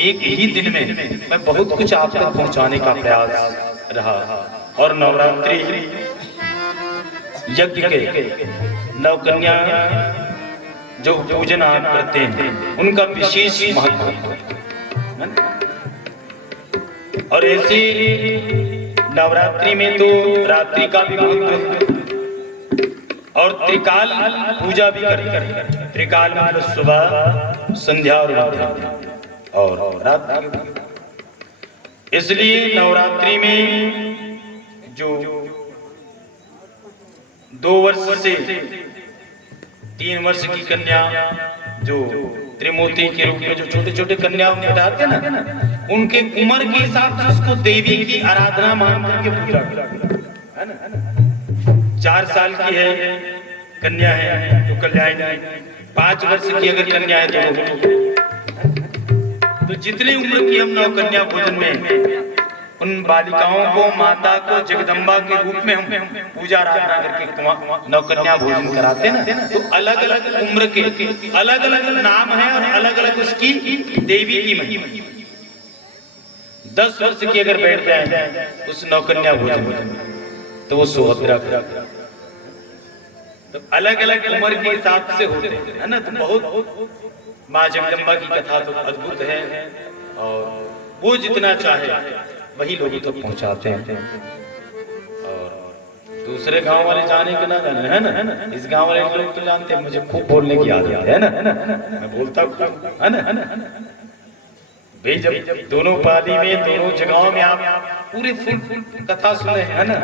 एक ही दिन में मैं बहुत कुछ आप तक पहुंचाने का प्रयास रहा। और नवरात्रि यज्ञ के नवकन्या जो पूजन आप करते हैं उनका विशेष महत्व है। और ऐसे नवरात्रि में तो रात्रि का भी महत्व है और त्रिकाल पूजा भी करते हैं। त्रिकाल मतलब सुबह संध्या और मध्याह्न और रात्रि। इसलिए नवरात्रि में जो 2 वर्ष से 3 वर्ष की कन्या जो त्रिमूर्ति के रूप में जो छोटे छोटे कन्या बैठाते हैं ना, उनके उम्र के हिसाब से उसको देवी की आराधना मान करके पूजा करते हैं ना। 4 साल की है कन्या है तो कल्याणी, 5 वर्ष की अगर कन्या है तो जितनी उम्र की हम नव कन्या भोजन में उन बालिकाओं को माता को जगदम्बा के रूप में हम पूजा आराधना करके नवकन्या भोजन कराते हैं ना, तो अलग अलग उम्र के अलग अलग नाम है और अलग अलग उसकी देवी की महिमा। 10 वर्ष की अगर बैठ जाए उस नवकन्या भोजन तो वो सुभद्रा। तो अलग अलग उम्र के हिसाब से होते हैं ना। तो बहुत माँ जगदम्बा की कथा तो अद्भुत है और वो जितना चाहे वही लोगों तक पहुंचाते हैं। और दूसरे गांव वाले जाने के ना जाने है ना, इस गांव वाले लोग तो जानते हैं मुझे खूब बोलने की आदत है ना, मैं बोलता हूँ है ना। भाई जब दोनों पाली में दोनों जगहों में आप पूरे फुल कथा सुने है ना,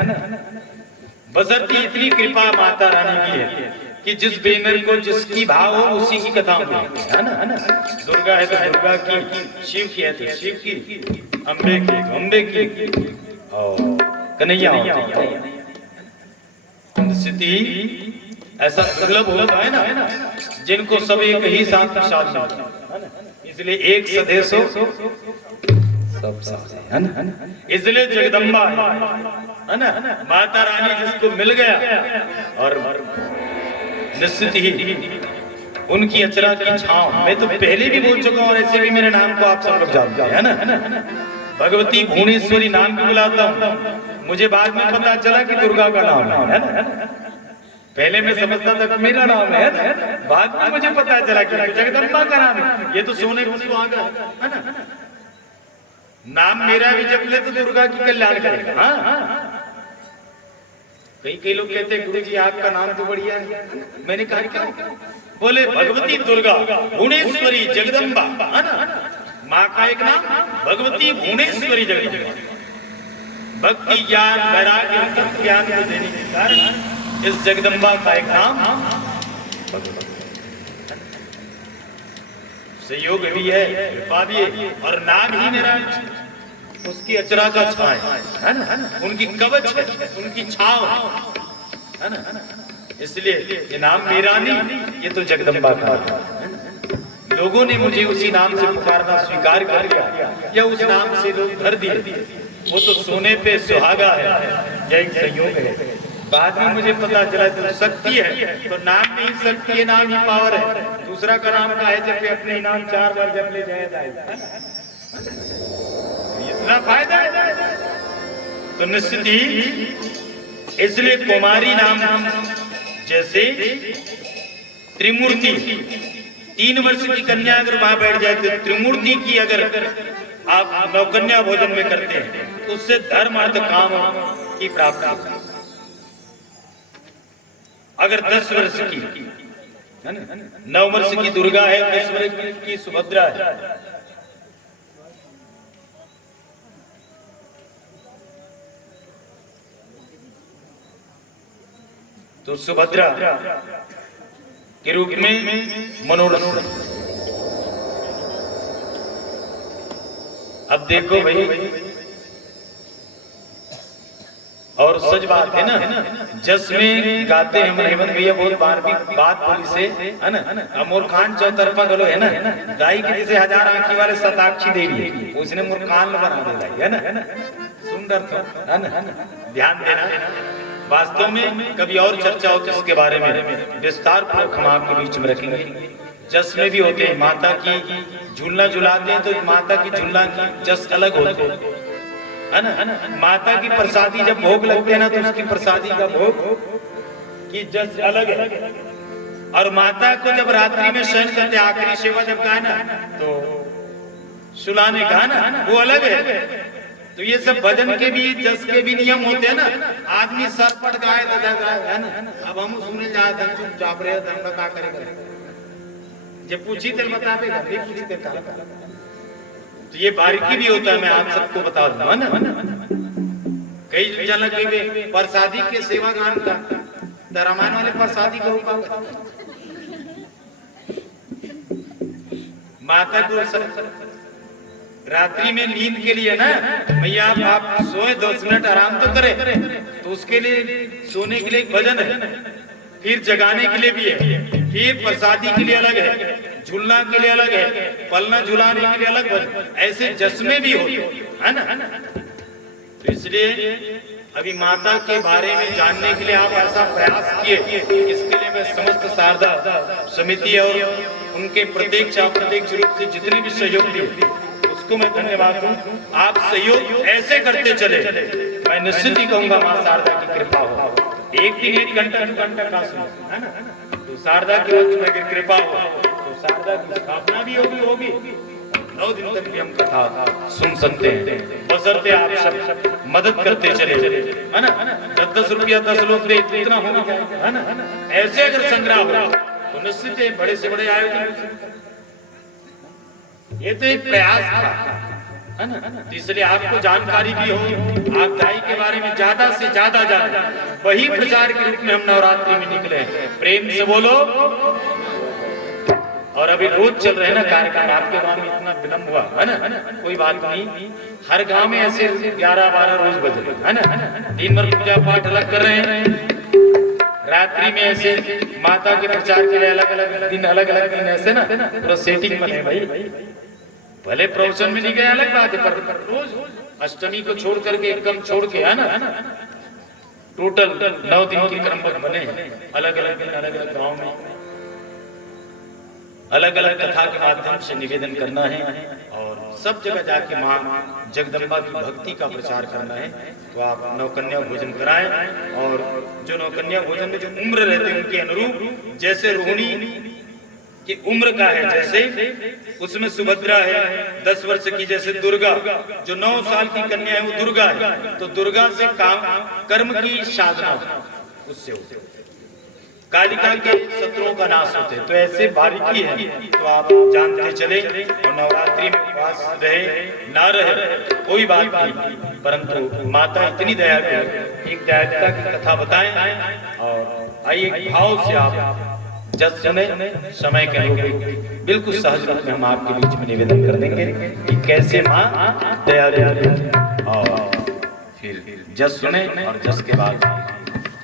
बशर्ते इतनी कृपा माता रानी की है कि जिस बेनर को जिसकी भाव हो उसी की कथा है ना। दुर्गा है तो दुर्गा की, शिव की है तो शिव की, अम्बे की तो अम्बे की और कन्हैया स्थिति ऐसा दुर्लभ होता है ना जिनको सब एक ही साथ प्रसाद मिलता है। इसलिए एक सदेश हो सब साथ है ना। इसलिए जगदम्बा है ना माता रानी जिसको मिल गया और निश्चित ही उनकी अचरा की छांव। मैं तो पहले भी बोल चुका हूँ और ऐसे भी मेरे नाम को आप सब लोग जानते हैं ना। भगवती भुवनेश्वरी नाम भी बुलाता हूँ, मुझे बाद में पता चला कि दुर्गा का नाम है ना। पहले मैं समझता था कि मेरा नाम है ना, बाद में मुझे पता चला कि जगदम्बा का नाम है। ये तो सोने को सुहागा है ना, नाम मेरा भी जप ले तो दुर्गा की कल्याण करेगा। हाँ, कई लोग कहते हैं गुरु जी आपका नाम तो बढ़िया है। मैंने कहा क्यों? बोले भगवती दुर्गा भुवनेश्वरी जगदम्बा है ना, माँ का एक नाम भगवती भुवनेश्वरी जगदम्बा। भक्ति ज्ञान वैराग्य तत्व ज्ञान को देने के कारण इस जगदम्बा का एक नाम सहयोग भी है, कृपा भी है, और नाम ही मेरा उसकी अचरा का छाए है ना, उनकी कवच है, उनकी छाव है ना, इसलिए ये नाम मेरा नहीं, ये तो जगदम्बा का है। लोगों ने मुझे उसी नाम से पुकारना स्वीकार कर लिया, या उस नाम से लोग भर दिए। वो तो सोने पे सुहागा है, यह एक संयोग है। बाद में मुझे पता चला तो शक्ति है, तो नाम नहीं शक्ति है, नाम ही पावर है। दूसरा का नाम का है जब अपने नाम 4 बार जब ले जाए, इतना फायदा है। तो निश्चित ही इसलिए कुमारी नाम जैसे त्रिमूर्ति, 3 वर्ष की कन्या अगर वहां बैठ जाए तो त्रिमूर्ति की अगर आप नौकन्या भोजन में करते हैं तो उससे धर्म अर्थ काम की प्राप्ति। अगर 10 वर्ष की है ना, 9 वर्ष की दुर्गा है, 10 वर्ष की सुभद्रा है, तो सुभद्रा के रूप में मनोरथ। अब देखो भाई, और सच बात है ना, जस में गाते हैं हेमंत भैया बहुत बार भी बात बोली से है ना, अमोर खान चौतरफा गलो है ना, दाई की जैसे 1000 आंखी वाले सताक्षी देवी, उसने मोर कान बना दिया है ना, सुंदर था है ना। ध्यान देना, वास्तव में कभी और चर्चा हो तो इसके बारे में विस्तार पूर्वक हम आपके बीच में रखेंगे। जस में भी होते हैं, माता की झूलना झुलाते हैं तो माता की झूलना की जस अलग होते है ना। माता की प्रसादी जब भोग लगते हैं ना तो उसकी प्रसादी का भोग की जस अलग है। और माता को जब रात्रि में शयन करते, आखिरी सेवा जब कहा ना तो सुलाने का ना, वो अलग है। तो ये सब भजन के भी जस के भी नियम होते हैं ना। आदमी सर पट गाए दादा गाए है ना, अब हम सुने जाते हैं चुपचाप रहे, धर्म का करेगा, जब पूछी तेल बताएगा, नहीं पूछी तेल का। तो ये बारीकी भी होता है, मैं आप सबको बता दूं है ना। कई जन के प्रसादी के सेवा गान का रामायण वाले प्रसादी को माता को रात्रि में नींद के लिए ना भैया आप सोए 10 मिनट आराम तो करें, तो उसके लिए सोने के लिए एक भजन है, फिर जगाने के लिए भी है, फिर प्रसादी के लिए अलग है, झूलना के लिए अलग है, पलना झुलाने के लिए अलग भजन, ऐसे जश्मे भी हो है ना। तो इसलिए अभी माता के बारे में जानने के लिए आप ऐसा प्रयास किए, इसके लिए मैं समस्त शारदा समिति और उनके प्रत्यक्ष अप्रत्यक्ष रूप से जितने भी सहयोग दिए उसको मैं धन्यवाद दूं। आप सहयोग ऐसे करते चले, मैं निश्चित ही कहूंगा मां शारदा की कृपा हो। एक दिन 1 घंटा 2 घंटा का सुनो है ना, तो शारदा की वंश में अगर कृपा हो तो शारदा की स्थापना भी होगी 9 दिन तक भी हम कथा सुन सकते हैं, बशर्ते आप सब मदद करते चले है ना। 10 रुपया 10 लोग दे इतना हो है ना। ऐसे अगर संग्रह हो तो निश्चित है बड़े से बड़े आयोजन। ये तो एक प्रयास था है ना। तो इसलिए आपको जानकारी भी हो, आप दाई के बारे में ज्यादा से ज्यादा जाने, वही प्रचार के रूप में हम नवरात्रि में निकले हैं। प्रेम से बोलो। और अभी रोज चल रहे हैं ना कार्यक्रम, आपके गांव में इतना विलम्ब हुआ है ना, कोई बात नहीं, हर गांव में ऐसे 11-12 रोज बज रहे है ना। दिन भर पूजा पाठ अलग कर रहे हैं, रात्रि में ऐसे माता के प्रचार के लिए अलग अलग दिन ऐसे ना पूरा सेटिंग बने भाई। भले प्रवचन में नहीं गए अलग बात है, पर रोज अष्टमी को छोड़ करके एकदम छोड़ के है ना, टोटल 9 दिन के क्रमबद्ध बने, अलग अलग दिन अलग अलग गाँव में अलग अलग कथा के माध्यम से निवेदन करना है और सब जगह जाके माँ जगदम्बा की भक्ति का प्रचार करना है। तो आप नवकन्या भोजन कराएं और जो नौकन्या भोजन में जो उम्र रहते हैं उनके अनुरूप, जैसे रोहिणी की उम्र का है, जैसे उसमें सुभद्रा है 10 वर्ष की, जैसे दुर्गा जो 9 साल की कन्या है वो दुर्गा है, तो दुर्गा से काम कर्म की साधना उससे होते, कालिका के शत्रुओं का नाश होते। तो ऐसे बारीकी है, तो आप जानते चले। और नवरात्रि में उपवास रहे ना रहे कोई बात नहीं, परंतु माता इतनी दयालु है, एक दयालुता की कथा बताएं। और आइए एक भाव से आप जब समय के अनुरूप बिल्कुल सहज रूप में हम आपके बीच में निवेदन कर देंगे कि कैसे माँ दयालु है। और फिर जस सुने और जस के बाद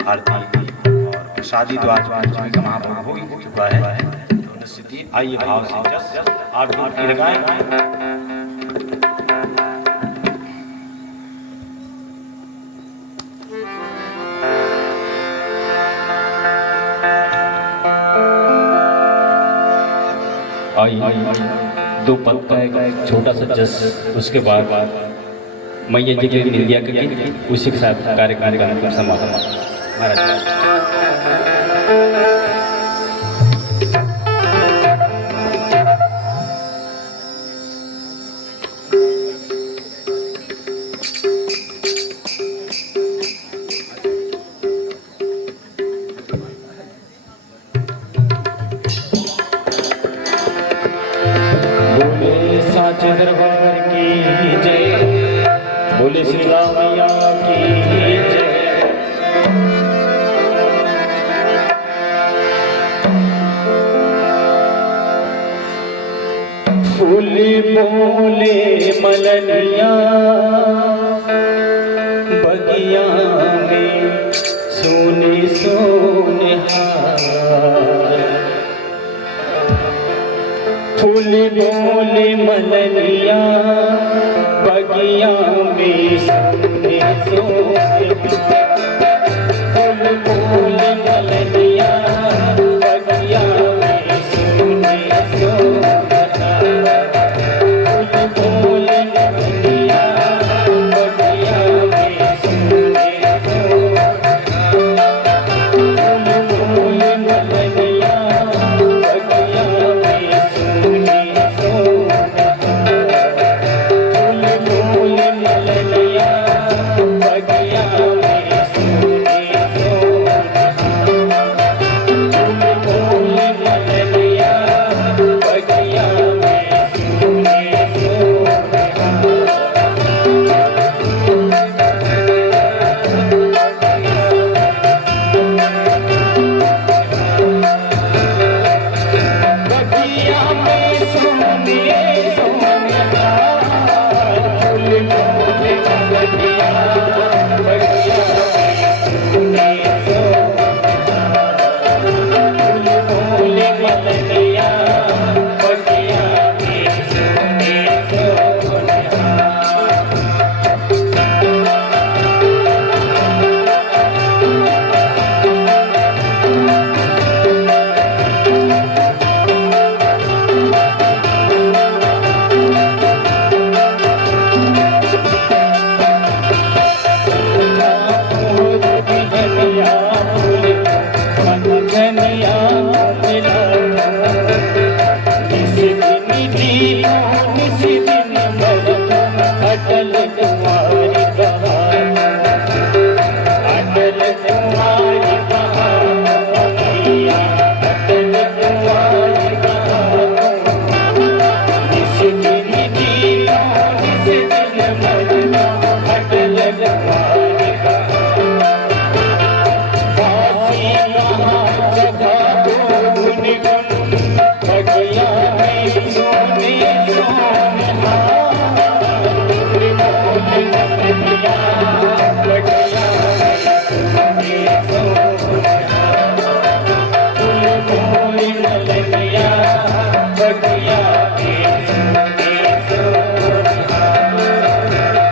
आरती और प्रसादी द्वार का महाप्रभु हो चुका है, तो निश्चित आइए भाव से जस आप डुबकी लगाएं। दो पद का एक छोटा सा जस, उसके बाद मैया जी की निंदिया करके उसी के साथ कार्यक्रम का अंतिम समापन। महाराज दरबार की जय, बोले श्री राम मैया की जय। फूल बोले मलनिया बगिया में सोने सोने हार, फूल बोले मलनिया बगिया में सोने सोने, फूल बोले मलनिया बगिया में सोने सोने, फूल बोले मलनिया बगिया में सोने सोने,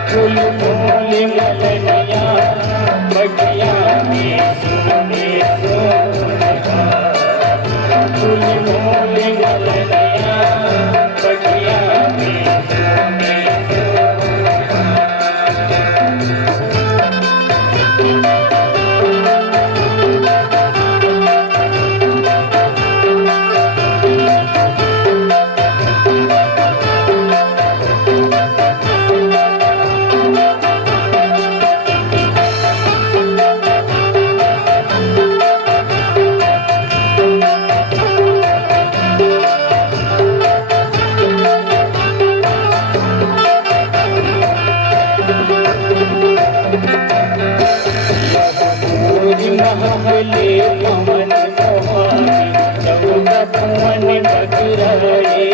फूल बोले मलनिया बगिया में सोने सोने, फूल बोले मलनिया बगिया में सोने लागले पवन मोहानी चौदह भुवन बगराए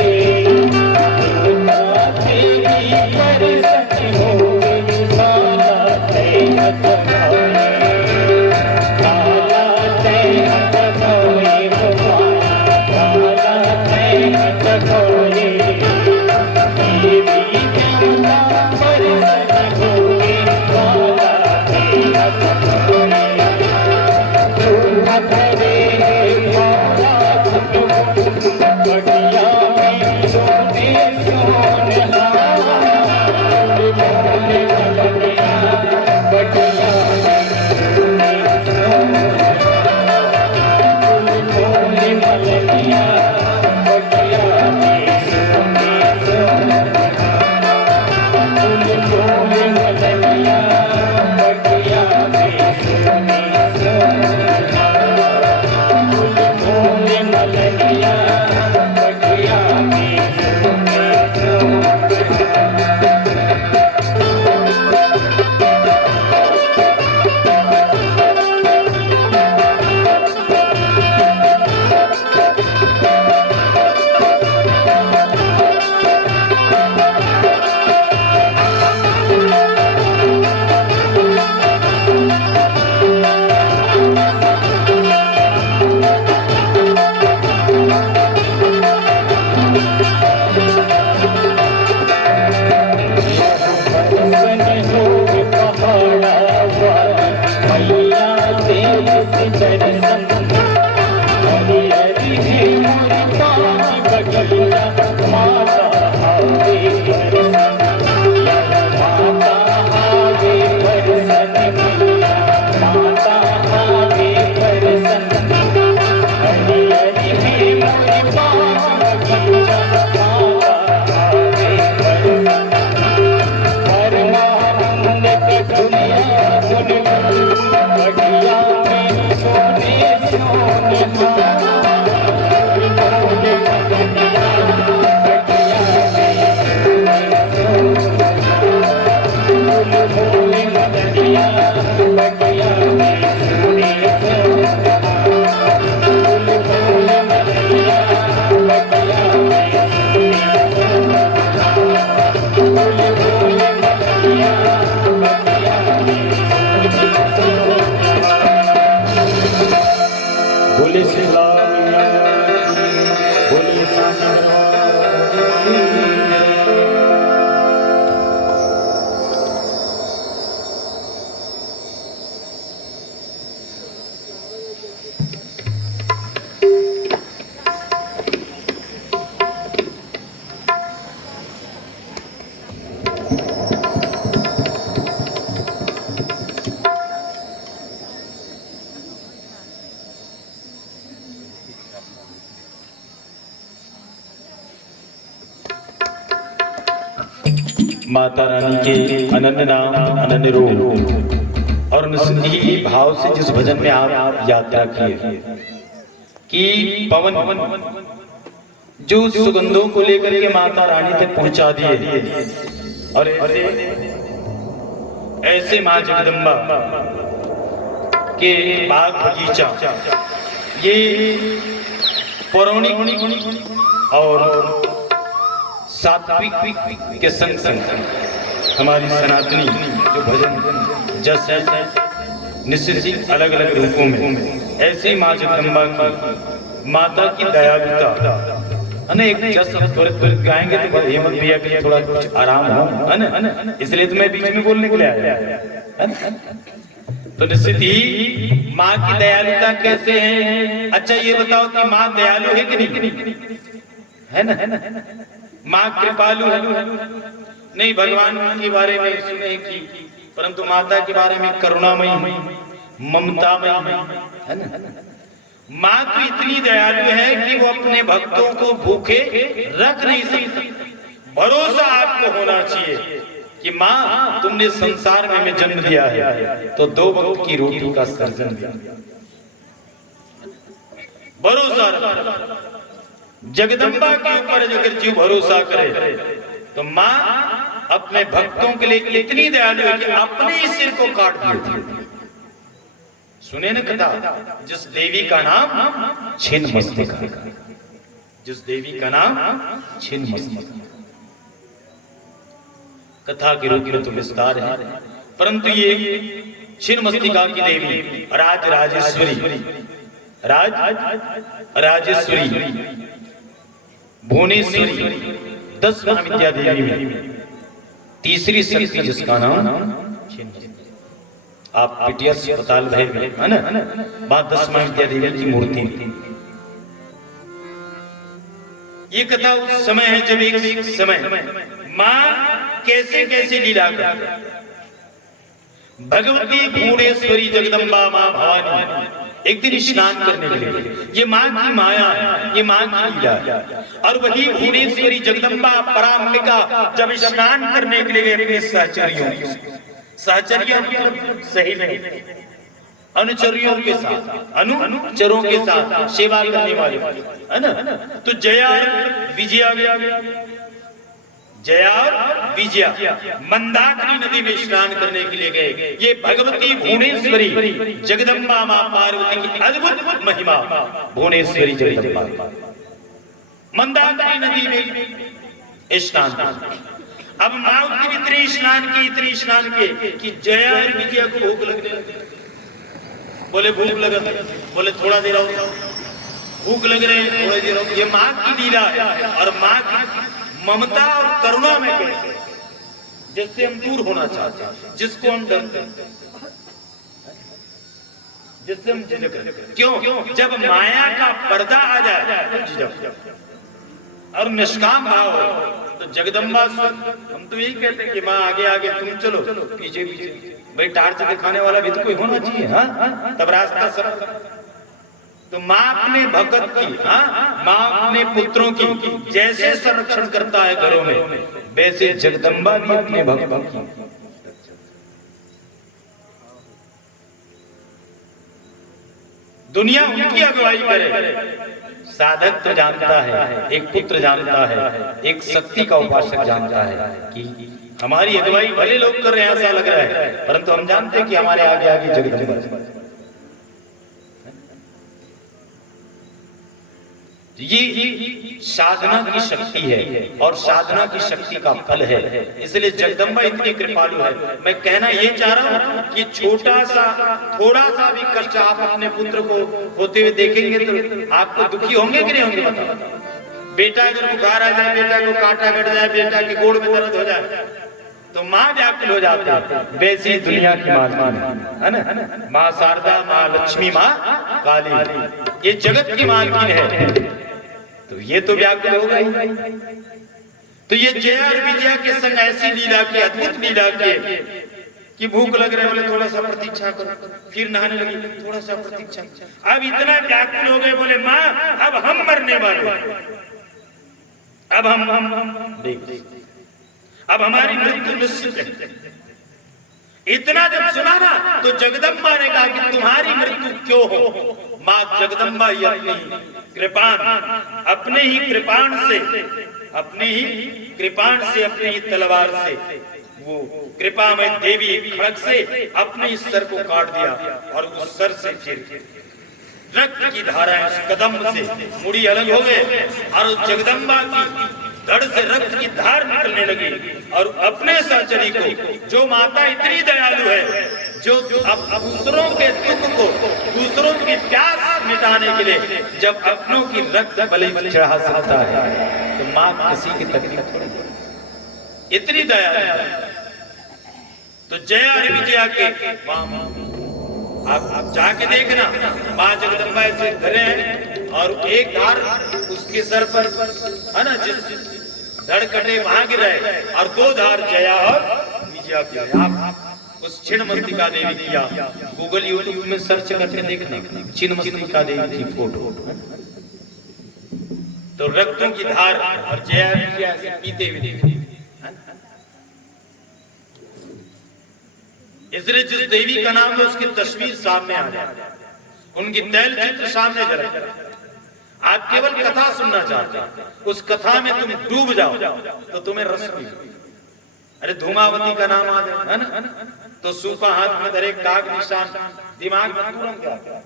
देवी परसती होवे काला तैन तगाए काला तैन तगाए भगवान काला तैन तगाए देवी ज्ञाना परसती होवे काला तैन तगाए बढ़िया में सोने सोनहा बोले बढ़िया बढ़िया बोले मलनिया बढ़िया में सोने सोनहा बोले मलनिया बढ़िया में सोने सोनहा बोले मलनिया बढ़िया में सोने बोले श्री राम बोले माता रानी के अनन्य नाम अनन्य रूप और निस्सिंदी भाव से जिस भजन में आप यात्रा किए कि पवन जो सुगंधों को लेकर के माता रानी तक पहुंचा दिए और ऐसे माँ जगदम्बा के बाग बगीचा ये पौराणिक और सात्विक के संग संग हमारी सनातनी जो भजन जस है निश्चित अलग अलग रूपों में ऐसे माँ जगदम्बा की माता की दयालुता है ना। एक जस त्वरित त्वरित गाएंगे तो हेमंत भैया के लिए थोड़ा कुछ आराम हो है ना, इसलिए तो मैं बीच में बोलने के लिए आया। तो निश्चित ही माँ की दयालुता कैसे है। अच्छा ये बताओ कि माँ दयालु है कि नहीं, है ना। माँ कृपालु है नहीं, भगवान के बारे में सुने कि परंतु माता के बारे में करुणामयी ममतामयी है ना। माँ तो इतनी दयालु है कि वो अपने भक्तों को भूखे रख नहीं सकती। भरोसा आपको होना चाहिए कि माँ तुमने संसार में हमें जन्म दिया है तो 2 वक्त की रोटी का सर्जन दिया। भरोसा जगदम्बा के ऊपर अगर जीव भरोसा करे तो माँ अपने भक्तों के लिए इतनी दयालु है कि अपने ही सिर को काट दिए थे। सुने न कथा, जिस देवी का नाम छिन्नमस्तिका, जिस देवी का नाम छिन्नमस्तिका। कथा के रूप में तो विस्तार है, परंतु ये छिन्नमस्तिका की देवी राजेश्वरी भुवनेश्वरी 10 महाविद्या देवी में तीसरी शक्ति, जिसका नाम आप पीटीएस अस्पताल भय में है ना, वहां 10 महाविद्या देवी की मूर्ति थी। ये कथा उस समय है जब एक समय मां कैसे कैसे लीला कर, भगवती भुवनेश्वरी जगदम्बा मां भवानी एक दिन स्नान करने के लिए, ये मां की माया है, ये मां की लीला है। और वही भुवनेश्वरी जगदम्बा पराम्बिका जब स्नान करने के लिए अपने सहचर्यों सही नहीं, अनुचरियों के साथ, अनुचरों के साथ सेवा करने वाले, है ना, तो जया विजया मंदाकिनी नदी में स्नान करने के लिए गए। ये भगवती भुवनेश्वरी जगदम्बा मां पार्वती की अद्भुत महिमा, भुवनेश्वरी जगदम्बा मंदाकिनी नदी में स्नान। अब मां उसकी इतनी स्नान किए कि जया और विजया को भूख लगने लगी। बोले भूख लगा, बोले थोड़ा देर और, भूख लग रहे हैं थोड़ा देर और। ये मां की लीला है, और मां की ममता और करुणा में कैसे, जिससे हम दूर होना चाहते हैं, जिसको हम डरते हैं, जिससे हम झिझक, क्यों? जब माया का पर्दा आ जाए तो झिझक और निष्काम भाव हो, तो जगदम्बा हम तो यही कहते हैं कि माँ आगे आगे तुम चलो, पीछे पीछे। भाई टार्च दिखाने वाला भी तो कोई होना चाहिए, हाँ, तब रास्ता सब। तो माँ अपने भगत की, माँ अपने पुत्रों की जैसे संरक्षण करता है घरों में, वैसे जगदम्बा भी अपने भक्तों की। दुनिया उनकी अगुवाई करे। साधक तो जानता है, एक पुत्र जानता है, एक शक्ति का उपासक जानता है कि हमारी अगुवाई भले लोग कर रहे हैं ऐसा लग रहा है, परंतु हम जानते हैं कि हमारे आगे आगे जगदम्बा। ये साधना की शक्ति है और साधना की शक्ति का फल है, इसलिए जगदम्बा इतनी कृपालु है। मैं कहना ये चाह रहा हूँ कि थोड़ा सा भी कष्ट आप अपने पुत्र को होते हुए देखेंगे तो आपको दुखी होंगे कि नहीं होंगे? बताओ, बेटा अगर बुखार आ जाए, बेटा को कांटा कट जाए, बेटा के गोड़ में दर्द हो जाए, तो माँ व्याकुल हो जाती है। वैसे ही दुनिया की मालकिन है ना, माँ शारदा, माँ लक्ष्मी, माँ काली, ये जगत की मालकिन है, तो ये तो व्याकुल हो गई। तो ये जया और विजया के संग ऐसी लीला की, अद्भुत लीला की कि भूख लग रहे, बोले थोड़ा सा प्रतीक्षा करो, फिर नहाने लगी, थोड़ा सा प्रतीक्षा। अब इतना व्याकुल हो गए, बोले माँ अब हम मरने वाले, अब हम अब हमारी मृत्यु निश्चित है। इतना जब सुना ना तो जगदम्बा ने कहा कि तुम्हारी मृत्यु क्यों हो? माँ जगदम्बा ही अपने ही कृपाण से अपने ही तलवार से, वो कृपामय देवी खड़ग से अपने ही सर को काट दिया, और उस सर से फिर रक्त की धाराएं उस कदम से मुड़ी अलग हो गए, और जगदम्बा की धड़ से रक्त की धार निकलने लगी। और अपने सहचरी को, जो माता इतनी दयालु है, जो अब दूसरों के दुख को, दूसरों की प्यास मिटाने के लिए जब अपनों की रक्त बलि चढ़ा सकता है, तो माँ किसी की तकलीफ थोड़ी, इतनी दयालु है। तो जया और विजया के आप जाके देखना, माँ जगदम्बा ऐसे धरे हैं और एक धार उसके सर पर है ना, जिस धड़ कटे वहां गिर रहे, और 2 धार जया और विजया की। आप उस छिन्नमस्तिका देवी की गूगल यूट्यूब में सर्च करके देखना, छिन्नमस्तिका देवी की फोटो, तो रक्तों की धार और जया विजया से पीते हुए। इसलिए जिस देवी का नाम है उसकी तस्वीर सामने आ जाए, उनकी तैल चित्र सामने झलक। आप केवल कथा सुनना चाहते हैं, उस कथा में तुम डूब जाओ तो तुम्हें रस मिले। अरे धूमावती का नाम आ जाए, है ना, तो सूपा हाथ में धरे, काग निशान, दिमाग में तुरंत क्या आता है?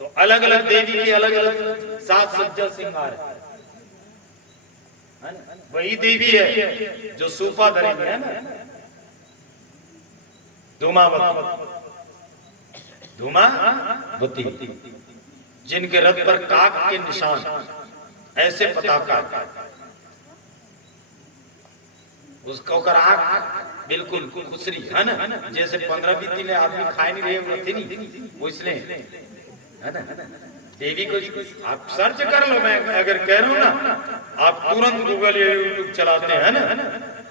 तो अलग अलग देवी के अलग अलग साज सज्जा श्रृंगार है ना? वही देवी है जो सूपा धरेंगे, है ना? धूमावती, जिनके रथ पर काग के निशान, ऐसे पताका, उसका ओकर आँख बिल्कुल खुसरी, है ना? जैसे 15-20 दिन आदमी खाए नहीं रहे नहीं, वो इसलिए, है ना? देवी को आप सर्च कर लो, मैं अगर कह रहा हूँ ना, आप तुरंत गूगल या यूट्यूब चलाते हैं ना,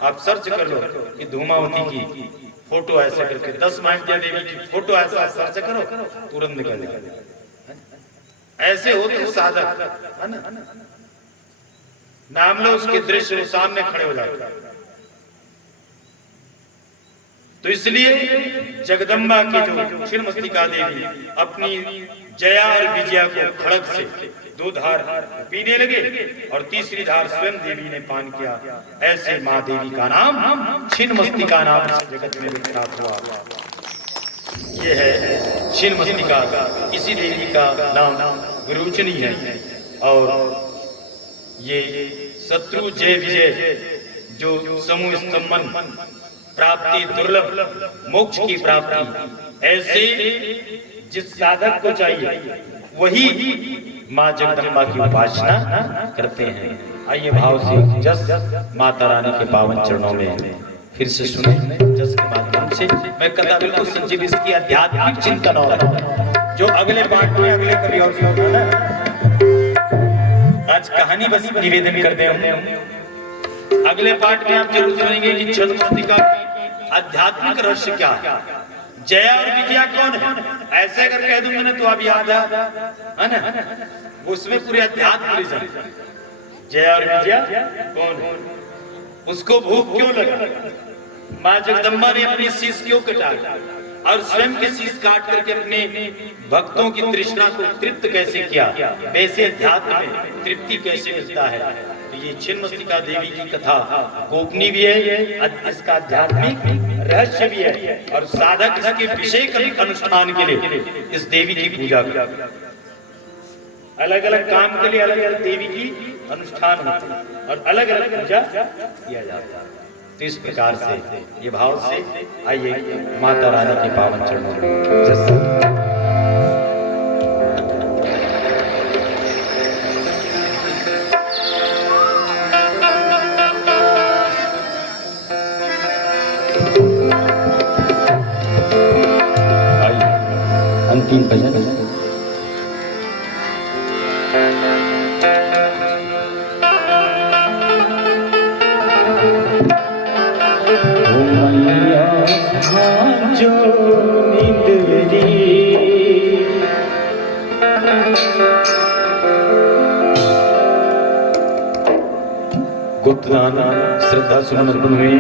आप सर्च कर लो कि धूमावती की फोटो ऐसे करके 10 माइंडिया देवी की फोटो ऐसा सर्च करो, तुरंत निकल जाएगा। ऐसे होते साधक, है ना? नाम लो उसके दृश्य, वो सामने खड़े हो जाते। तो इसलिए जगदम्बा की जो छिन्नमस्तिका देवी अपनी जया और विजया को खड़ग से 2 धार पीने लगे और तीसरी धार स्वयं देवी ने पान किया। ऐसे माँ देवी का नाम छिन्नमस्तिका नाम से जगत में विख्यात हुआ। ये है छिन्नमस्तिका, इसी देवी का नाम विरोचनी है। और ये शत्रु जय विजय, जो समूह स्तंभन प्राप्ति, दुर्लभ मोक्ष की प्राप्ति, ऐसे जिस साधक को चाहिए वही माँ जगदम्बा की उपासना करते हैं। आइए भाव से जस माता रानी के पावन चरणों में फिर से सुने। जस के माध्यम से मैं कथा बिल्कुल संजीव, इसकी आध्यात्मिक चिंतन और जो अगले पाठ में अगले कभी और सुना, आज कहानी बस निवेदन करते हैं। अगले पाठ में आप जरूर सुनेंगे कि छिन्नमस्तिका की आध्यात्मिक रहस्य क्या है, जया और विजया कौन है। ऐसे अगर कह दूंगा ना तो आप याद है ना, उसमें पूरे अध्यात्म रीजन, जया और विजया कौन है, उसको भूख क्यों लगा, माँ जगदम्बा ने अपनी शीश क्यों कटाई और स्वयं के शीश काट करके अपने भक्तों की तृष्णा को तृप्त कैसे किया, वैसे अध्यात्म में तृप्ति कैसे मिलता है। तो ये छिन्नमस्तिका देवी की कथा गोपनीय भी है, इसका आध्यात्मिक रहस्य भी है, और साधक इसके विशेष अनुष्ठान के लिए इस देवी की पूजा करते, अलग अलग काम के लिए अलग अलग देवी की अनुष्ठान होते हैं और अलग अलग पूजा किया जाता है। तो इस प्रकार से ये भाव से आइए माता रानी के पावन चरणों में अंतिम भजन। जो निंदरी गुप्तदान श्रद्धा सुमन में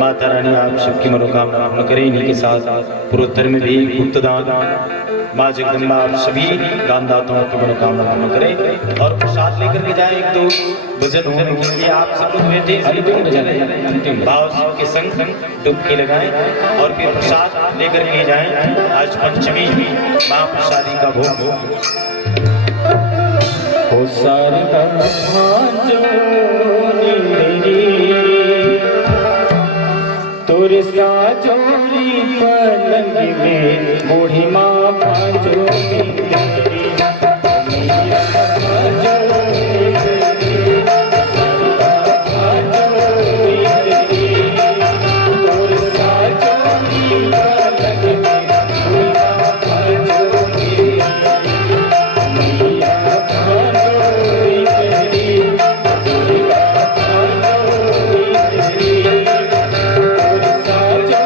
माता रानी आप सबकी मनोकामना पूर्ण करें। इन्हीं के साथ पूर्वोत्तर में भी गुप्तदान, माँ जगदम्बा आप सभी दानदाताओं की मनोकामना पूर्ण करें और प्रसाद लेकर के जाए। 1-2 भजन होने के लिए आप सब लोग बैठे अंतिम भाव के संग डुबकी लगाएं और फिर प्रसाद लेकर के जाएं। आज पंचमी महाप्रसादी का भोग हो शारदा जो निंदरी तोर साजोरी पलंग में बूढ़ी माँ भाजो निंदरी जो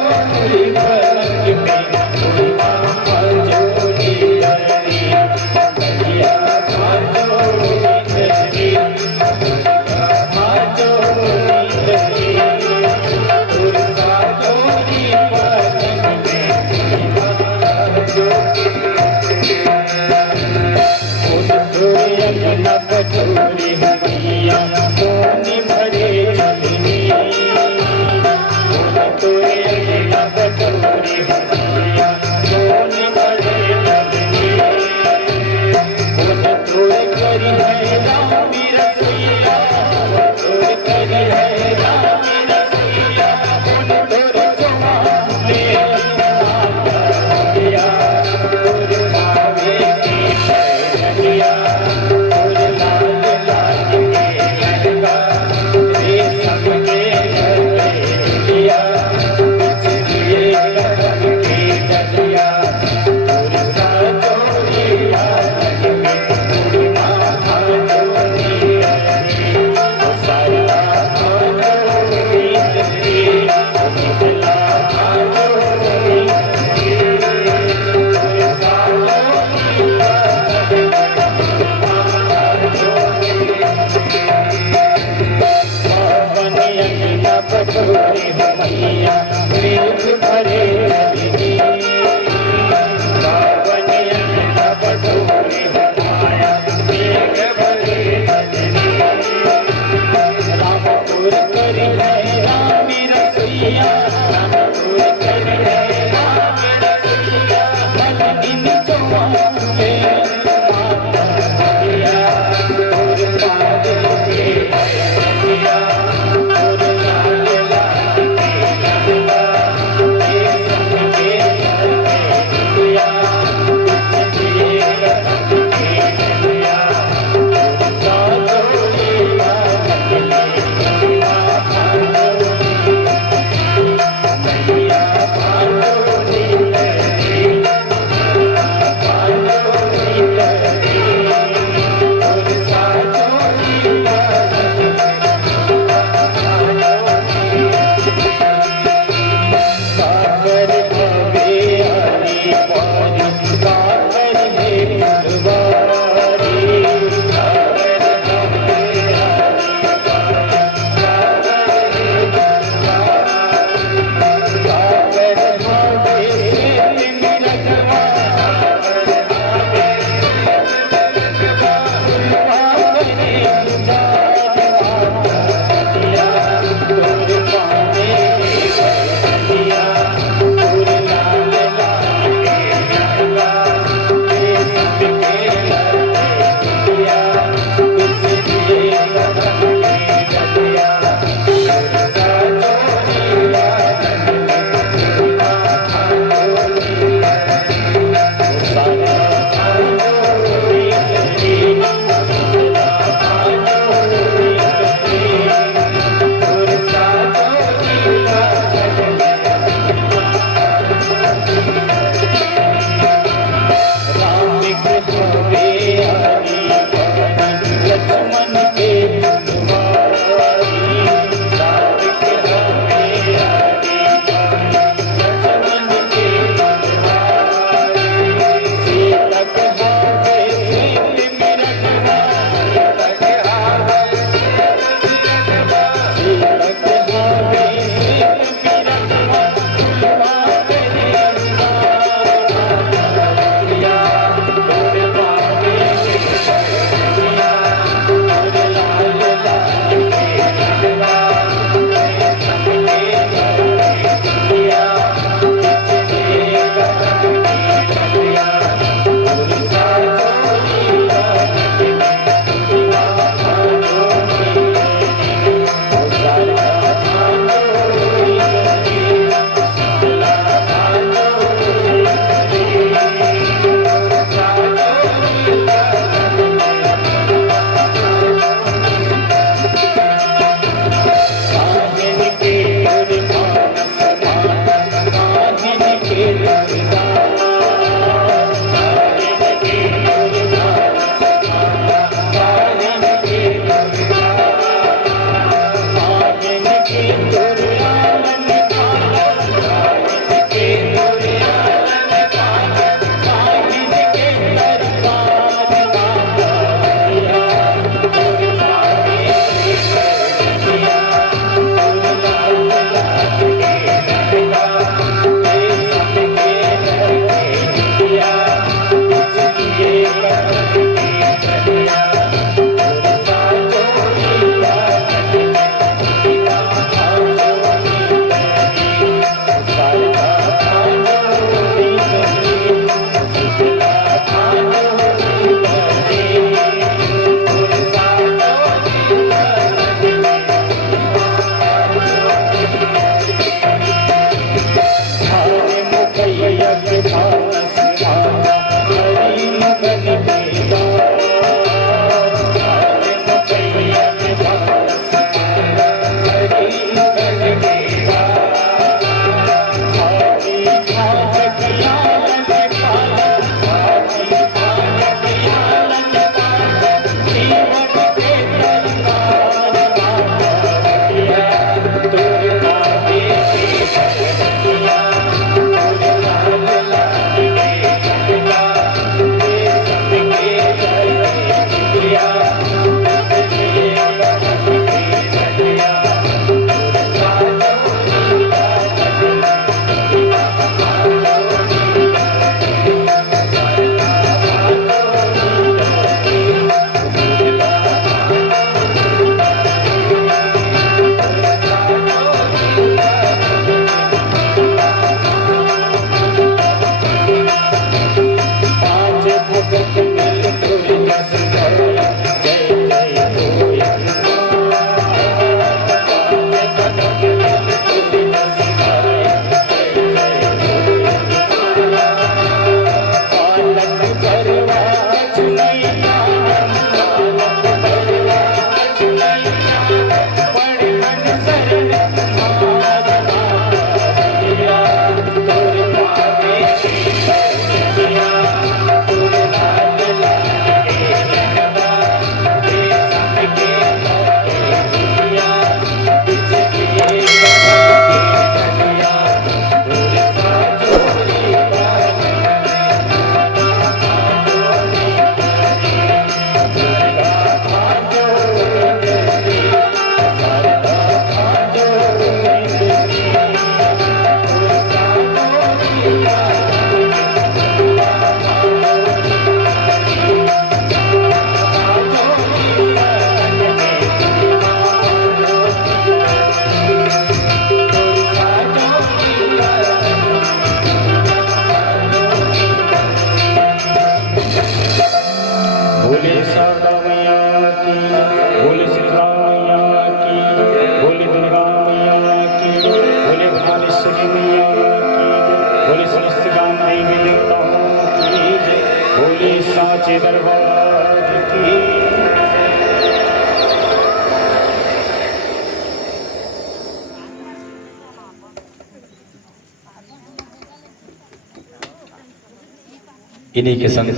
इन्हीं के संग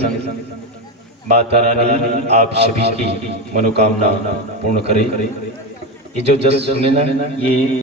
माता रानी आप सभी की मनोकामना पूर्ण करे। ये जो जस सुने ना, ये